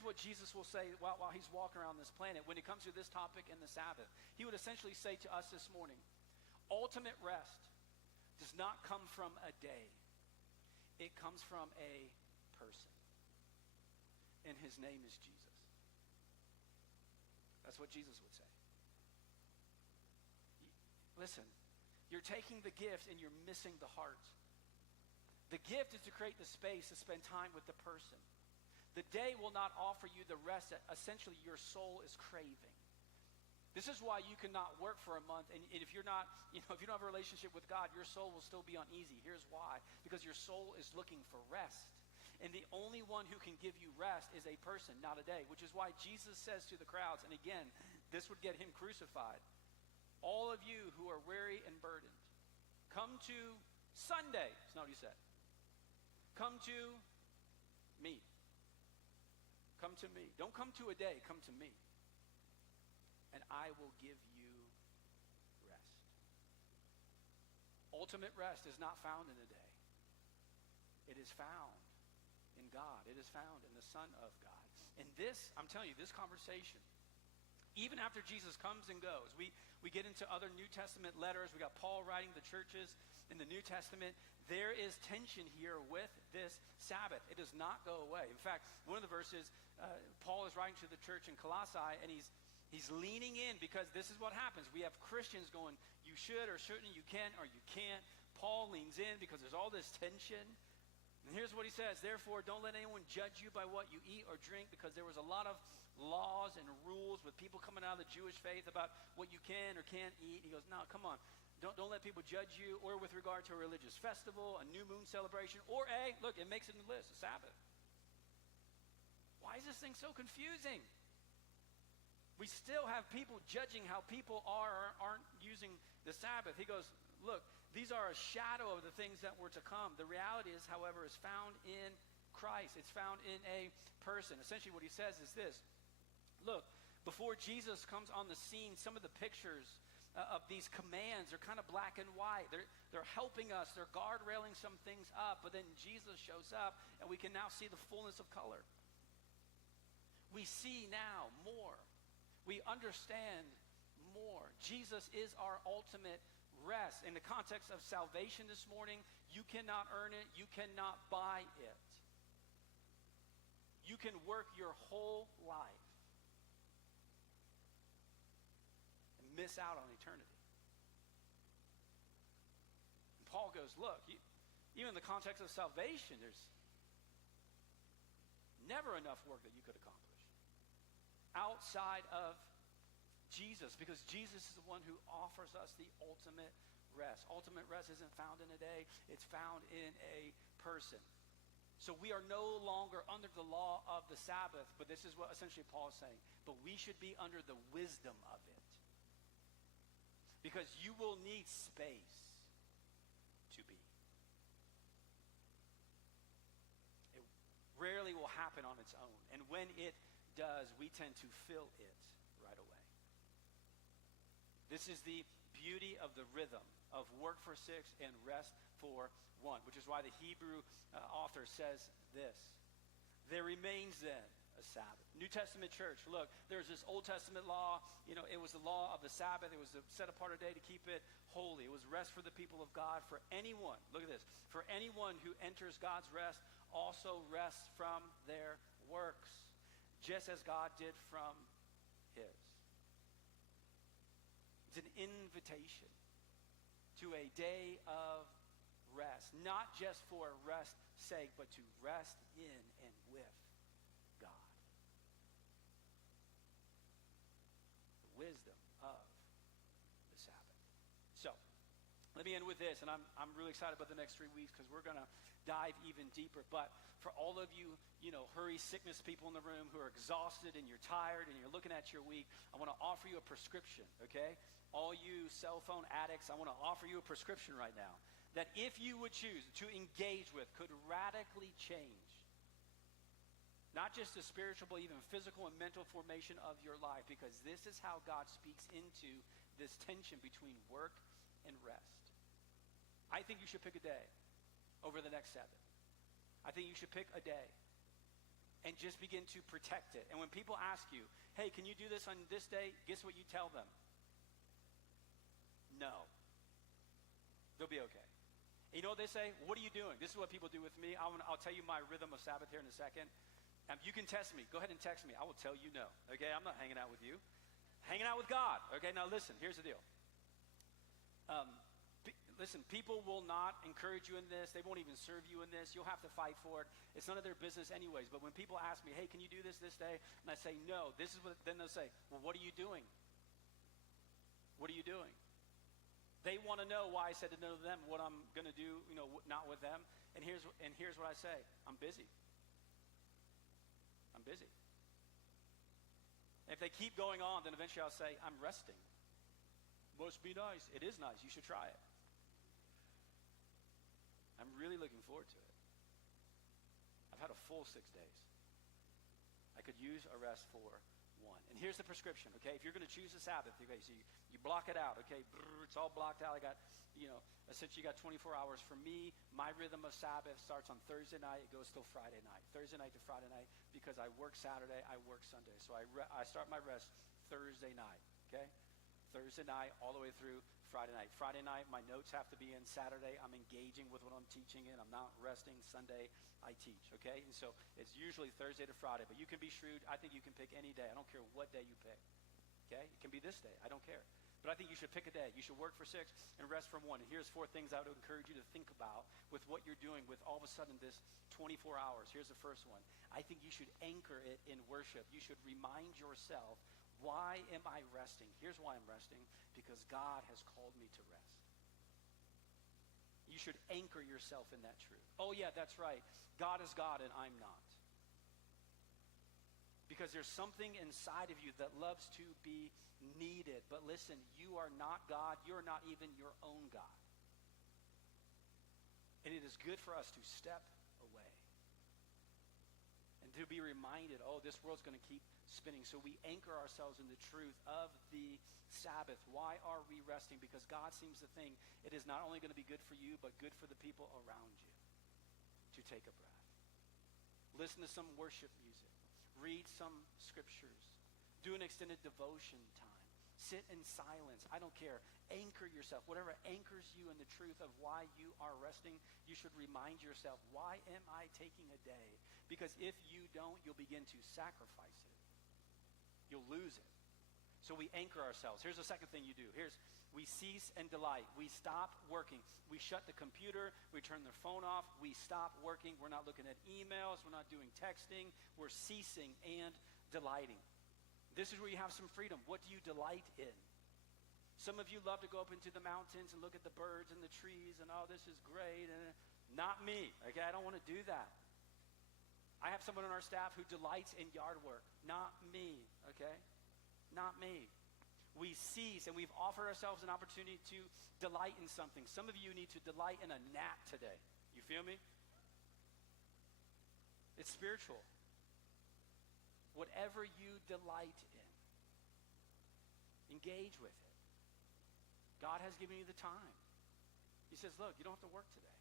what Jesus will say while he's walking around this planet when it comes to this topic and the Sabbath. He would essentially say to us this morning, ultimate rest does not come from a day. It comes from a person. And his name is Jesus. That's what Jesus would say. Listen, you're taking the gift and you're missing the heart. The gift is to create the space to spend time with the person. The day will not offer you the rest that essentially your soul is craving. This is why you cannot work for a month, and if you're not, if you don't have a relationship with God, your soul will still be uneasy. Here's why. Because your soul is looking for rest. And the only one who can give you rest is a person, not a day, which is why Jesus says to the crowds, and again, this would get him crucified, all of you who are weary and burdened, come to Sunday. That's not what he said. Come to me. Come to me. Don't come to a day, come to me. And I will give you rest. Ultimate rest is not found in a day. It is found in God. It is found in the Son of God. And this, I'm telling you, this conversation, even after Jesus comes and goes, we get into other New Testament letters. We got Paul writing the churches in the New Testament. There is tension here with this Sabbath. It does not go away. In fact, one of the verses, Paul is writing to the church in Colossae, and he's leaning in because this is what happens. We have Christians going, you should or shouldn't, you can or you can't. Paul leans in because there's all this tension. And here's what he says, therefore, don't let anyone judge you by what you eat or drink, because there was a lot of laws and rules with people coming out of the Jewish faith about what you can or can't eat. He goes, no, come on. Don't let people judge you, or with regard to a religious festival, a new moon celebration, or look, it makes it in the list, a Sabbath. Why is this thing so confusing? We still have people judging how people are or aren't using the Sabbath. He goes, look, these are a shadow of the things that were to come. The reality is, however, is found in Christ. It's found in a person. Essentially what he says is this. Look, before Jesus comes on the scene, some of the pictures of these commands are kind of black and white. They're helping us. They're guardrailing some things up. But then Jesus shows up, and we can now see the fullness of color. We see now more. We understand more. Jesus is our ultimate rest. In the context of salvation this morning, you cannot earn it. You cannot buy it. You can work your whole life miss out on eternity. And Paul goes, look, even in the context of salvation, there's never enough work that you could accomplish outside of Jesus, because Jesus is the one who offers us the ultimate rest. Ultimate rest isn't found in a day, it's found in a person. So we are no longer under the law of the Sabbath, but this is what essentially Paul is saying. But we should be under the wisdom of it. Because you will need space to be. It rarely will happen on its own. And when it does, we tend to fill it right away. This is the beauty of the rhythm of work for 6 and rest for 1, which is why the Hebrew author says this. There remains then a Sabbath. New Testament church, look, there's this Old Testament law. It was the law of the Sabbath. It was a set apart a day to keep it holy. It was rest for the people of God. For anyone, look at this, for anyone who enters God's rest also rests from their works, just as God did from his. It's an invitation to a day of rest, not just for rest's sake, but to rest in and with God. The wisdom of the Sabbath. So, let me end with this, and I'm really excited about the next 3 weeks because we're going to dive even deeper. But for all of you, hurry sickness people in the room who are exhausted and you're tired and you're looking at your week, I want to offer you a prescription, okay? All you cell phone addicts, I want to offer you a prescription right now that if you would choose to engage with, could radically change not just the spiritual, but even physical and mental formation of your life, because this is how God speaks into this tension between work and rest. I think you should pick a day over the next 7. I think you should pick a day and just begin to protect it. And when people ask you, hey, can you do this on this day? Guess what you tell them? No. They'll be okay. And you know what they say? What are you doing? This is what people do with me. I'll tell you my rhythm of Sabbath here in a second. You can test me. Go ahead and text me. I will tell you no. Okay? I'm not hanging out with you. Hanging out with God. Okay? Now listen. Here's the deal. Listen, people will not encourage you in this. They won't even serve you in this. You'll have to fight for it. It's none of their business anyways. But when people ask me, hey, can you do this day? And I say, no. This is what, then they'll say, well, what are you doing? What are you doing? They want to know why I said to no to them, what I'm going to do, not with them. And here's what I say. I'm busy. I'm busy. If they keep going on, then eventually I'll say, I'm resting. Must be nice. It is nice. You should try it. I'm really looking forward to it. I've had a full 6 days. I could use a rest for 1. And here's the prescription, okay? If you're going to choose a Sabbath, okay, so you block it out, okay? It's all blocked out. I got, essentially you got 24 hours. For me, my rhythm of Sabbath starts on Thursday night. It goes till Friday night. Thursday night to Friday night, because I work Saturday, I work Sunday. So I start my rest Thursday night, okay? Thursday night all the way through Friday night. Friday night, my notes have to be in. Saturday, I'm engaging with what I'm teaching in. I'm not resting. Sunday, I teach, okay? And so it's usually Thursday to Friday, but you can be shrewd. I think you can pick any day. I don't care what day you pick, okay? It can be this day. I don't care. But I think you should pick a day. You should work for 6 and rest from 1. And here's 4 things I would encourage you to think about with what you're doing with all of a sudden this 24 hours. Here's the first one. I think you should anchor it in worship. You should remind yourself, why am I resting? Here's why I'm resting. Because God has called me to rest. You should anchor yourself in that truth. Oh yeah, that's right. God is God and I'm not. because there's something inside of you that loves to be needed. But listen, you are not God. You're not even your own God. And it is good for us to step away and to be reminded, oh, this world's going to keep spinning. So we anchor ourselves in the truth of the Sabbath. Why are we resting? Because God seems to think it is not only going to be good for you, but good for the people around you to take a breath. Listen to some worship music. Read some scriptures. Do an extended devotion time. Sit in silence. I don't care. Anchor yourself. Whatever anchors you in the truth of why you are resting, you should remind yourself, why am I taking a day? Because if you don't, you'll begin to sacrifice it. You'll lose it. So we anchor ourselves. Here's the second thing you do. We cease and delight. We stop working. We shut the computer. We turn the phone off. We stop working. We're not looking at emails. We're not doing texting. We're ceasing and delighting. This is where you have some freedom. What do you delight in? Some of you love to go up into the mountains and look at the birds and the trees and, oh, this is great. And not me, okay? I don't want to do that. I have someone on our staff who delights in yard work. Not me, okay? Not me. We cease, and we've offered ourselves an opportunity to delight in something. Some of you need to delight in a nap today. You feel me? It's spiritual. Whatever you delight in, engage with it. God has given you the time. He says, look, you don't have to work today.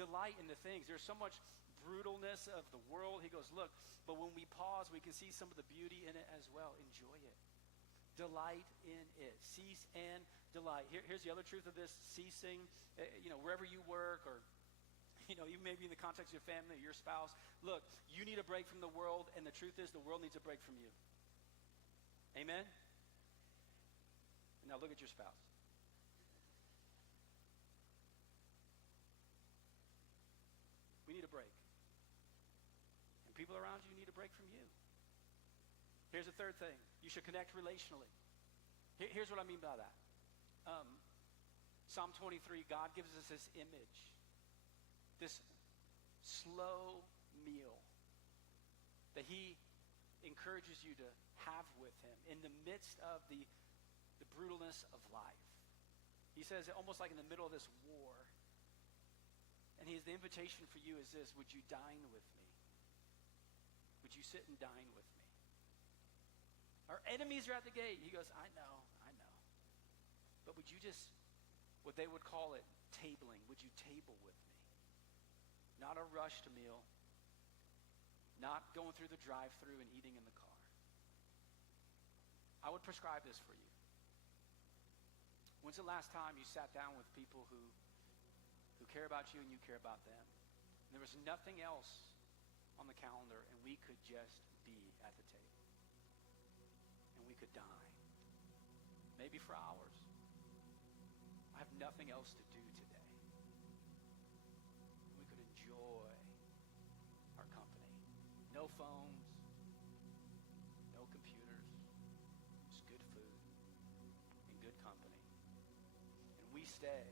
Delight in the things. There's so much brutalness of the world. He goes, look, but when we pause, we can see some of the beauty in it as well. Enjoy it. Delight in it. Cease and delight. Here's the other truth of this ceasing. Wherever you work, or you may be in the context of your family or your spouse. Look, you need a break from the world, and the truth is the world needs a break from you. Amen? Now look at your spouse. We need a break. And people around you need a break from you. Here's the third thing. You should connect relationally. Here's what I mean by that. Psalm 23, God gives us this image, this slow meal that he encourages you to have with him in the midst of the brutalness of life. He says, almost like in the middle of this war, and the invitation for you is this: would you dine with me? Would you sit and dine with me? Our enemies are at the gate. He goes, I know. But would you just, what they would call it, tabling, would you table with me? Not a rushed meal, not going through the drive-thru and eating in the car. I would prescribe this for you. When's the last time you sat down with people who care about you and you care about them? And there was nothing else on the calendar, and we could just be at the table. And we could dine. Maybe for hours. I have nothing else to do today. We could enjoy our company. No phones, no computers, just good food and good company. And we stay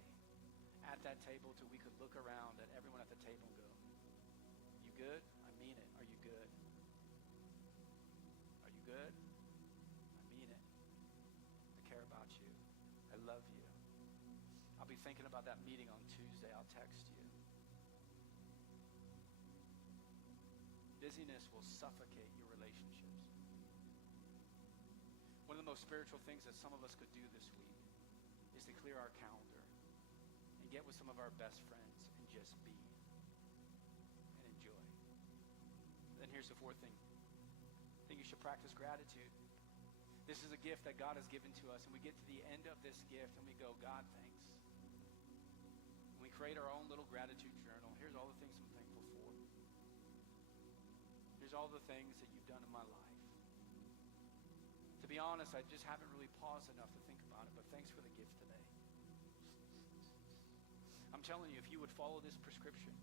at that table till we could look around at everyone at the table and go, you good? I mean it. Are you good? Are you good? I mean it. I care about you. I love you. I'll be thinking about that meeting on Tuesday. I'll text you. Busyness will suffocate your relationships. One of the most spiritual things that some of us could do this week is to clear our calendar and get with some of our best friends and just be and enjoy. Then here's the fourth thing. I think you should practice gratitude. This is a gift that God has given to us, and we get to the end of this gift and we go, God, thanks. And we create our own little gratitude journal. Here's all the things I'm thankful for. Here's all the things that you've done in my life. To be honest, I just haven't really paused enough to think about it, but thanks for the gift today. I'm telling you, if you would follow this prescription,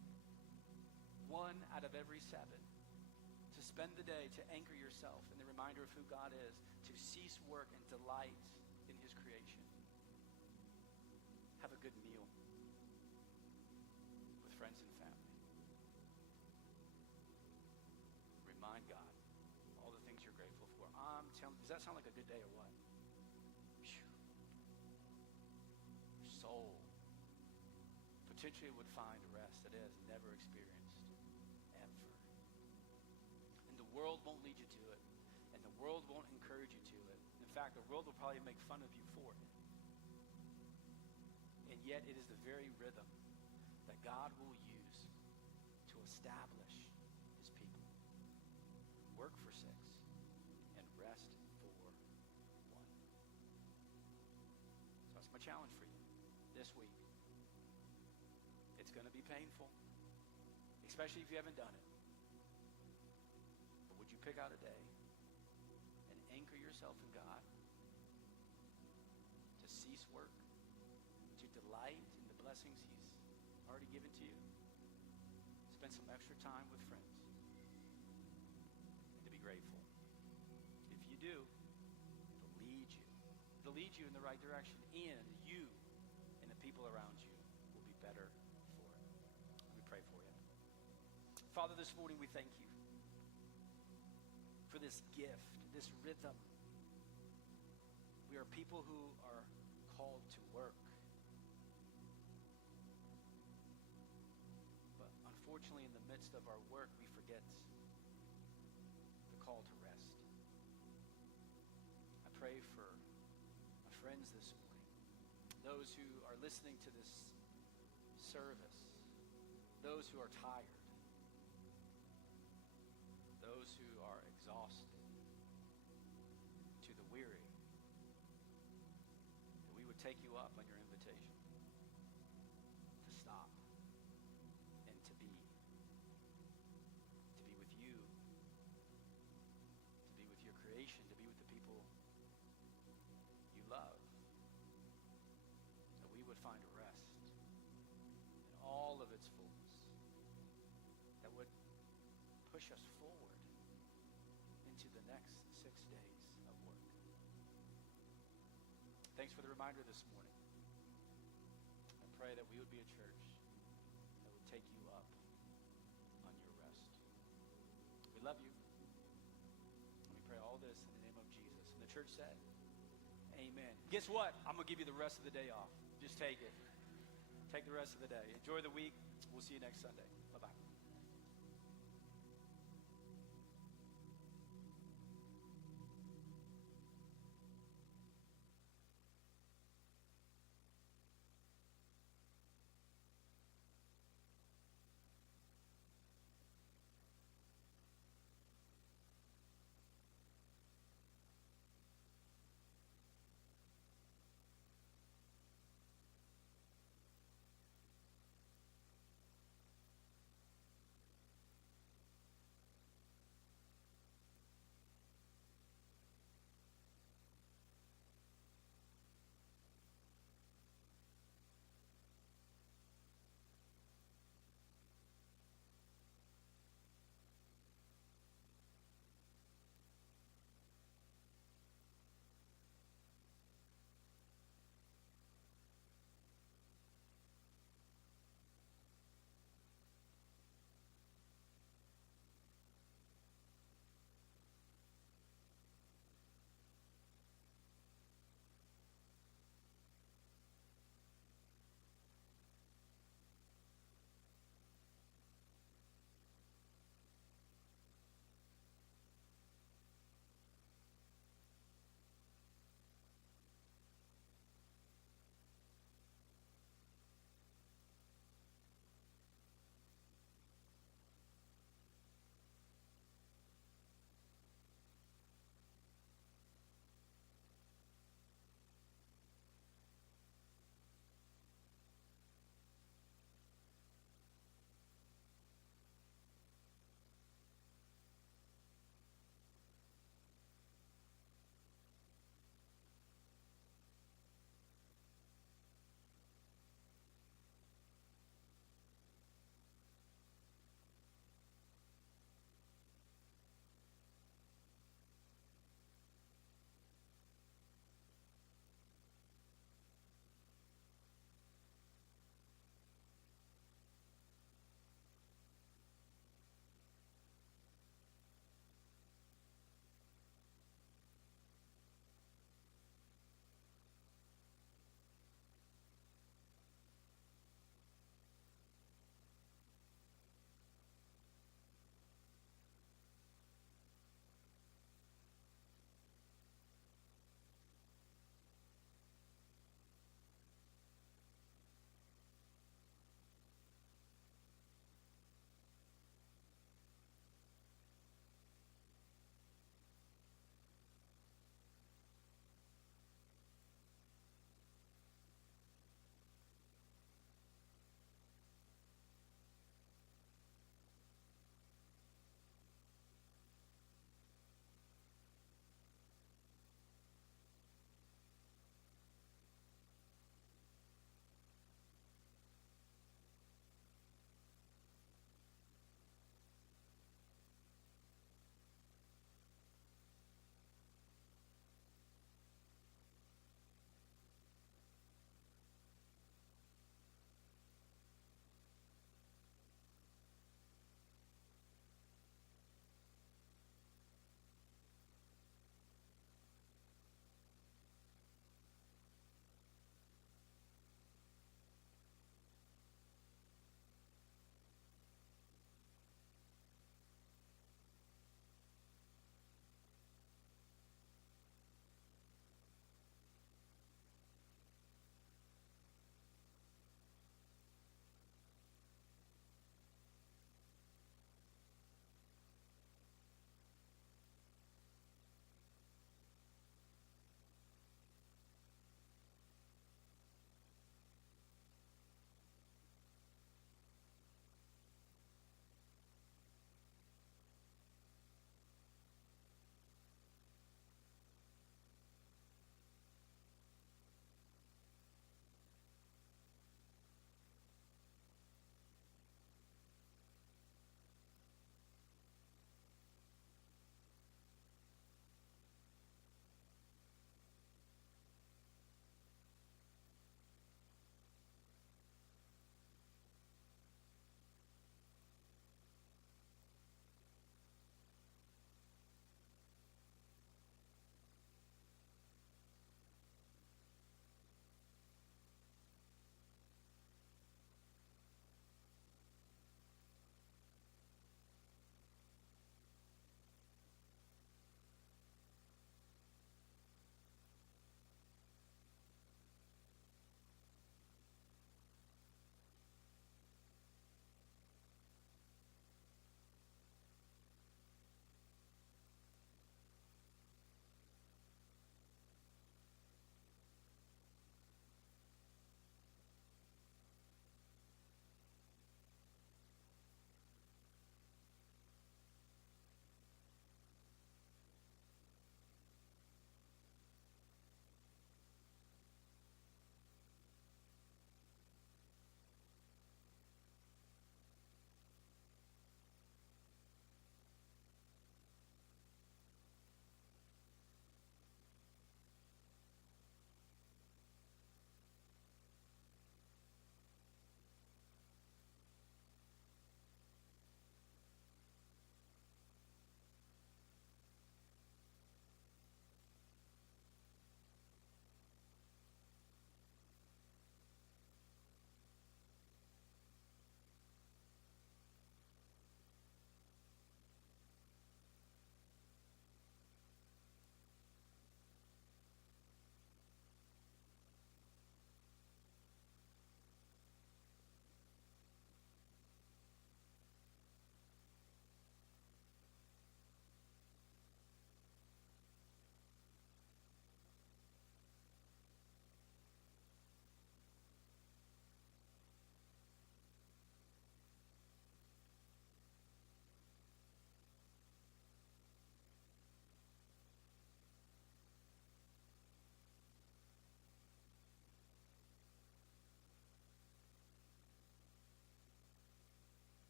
1 out of every 7, to spend the day to anchor yourself in the reminder of who God is, to cease work and delight in his creation. Have a good meal with friends and family. Remind God Does that sound like a good day or what? Phew. Your soul potentially would find rest that it has never experienced ever. And the world won't lead you to it. And the world won't encourage you to it. In fact, the world will probably make fun of you for it. And yet it is the very rhythm that God will use to establish his people. Work for 6 and rest for 1. So that's my challenge for you this week. It's going to be painful, especially if you haven't done it. But would you pick out a day and anchor yourself in God, to cease work, to delight in the blessings he's already given to you, spend some extra time with friends, and to be grateful? If you do, it'll lead you. It'll lead you in the right direction, and you and the people around you will be better for it. Let me pray for you. Father, this morning we thank you for this gift, this rhythm. We are people who are called to work. But unfortunately, in the midst of our work, we forget the call to rest. I pray for my friends this morning, those who are listening to this service, those who are tired, those who are exhausted, to the weary, that we would take you up on your invitation to stop and to be with you, to be with your creation, to be with the people you love, that we would find rest in all of its fullness, that would push us forward into the next 6 days of work. Thanks for the reminder this morning. I pray that we would be a church that would take you up on your rest. We love you. And we pray all this in the name of Jesus. And the church said, amen. Guess what? I'm going to give you the rest of the day off. Just take it. Take the rest of the day. Enjoy the week. We'll see you next Sunday. Bye-bye.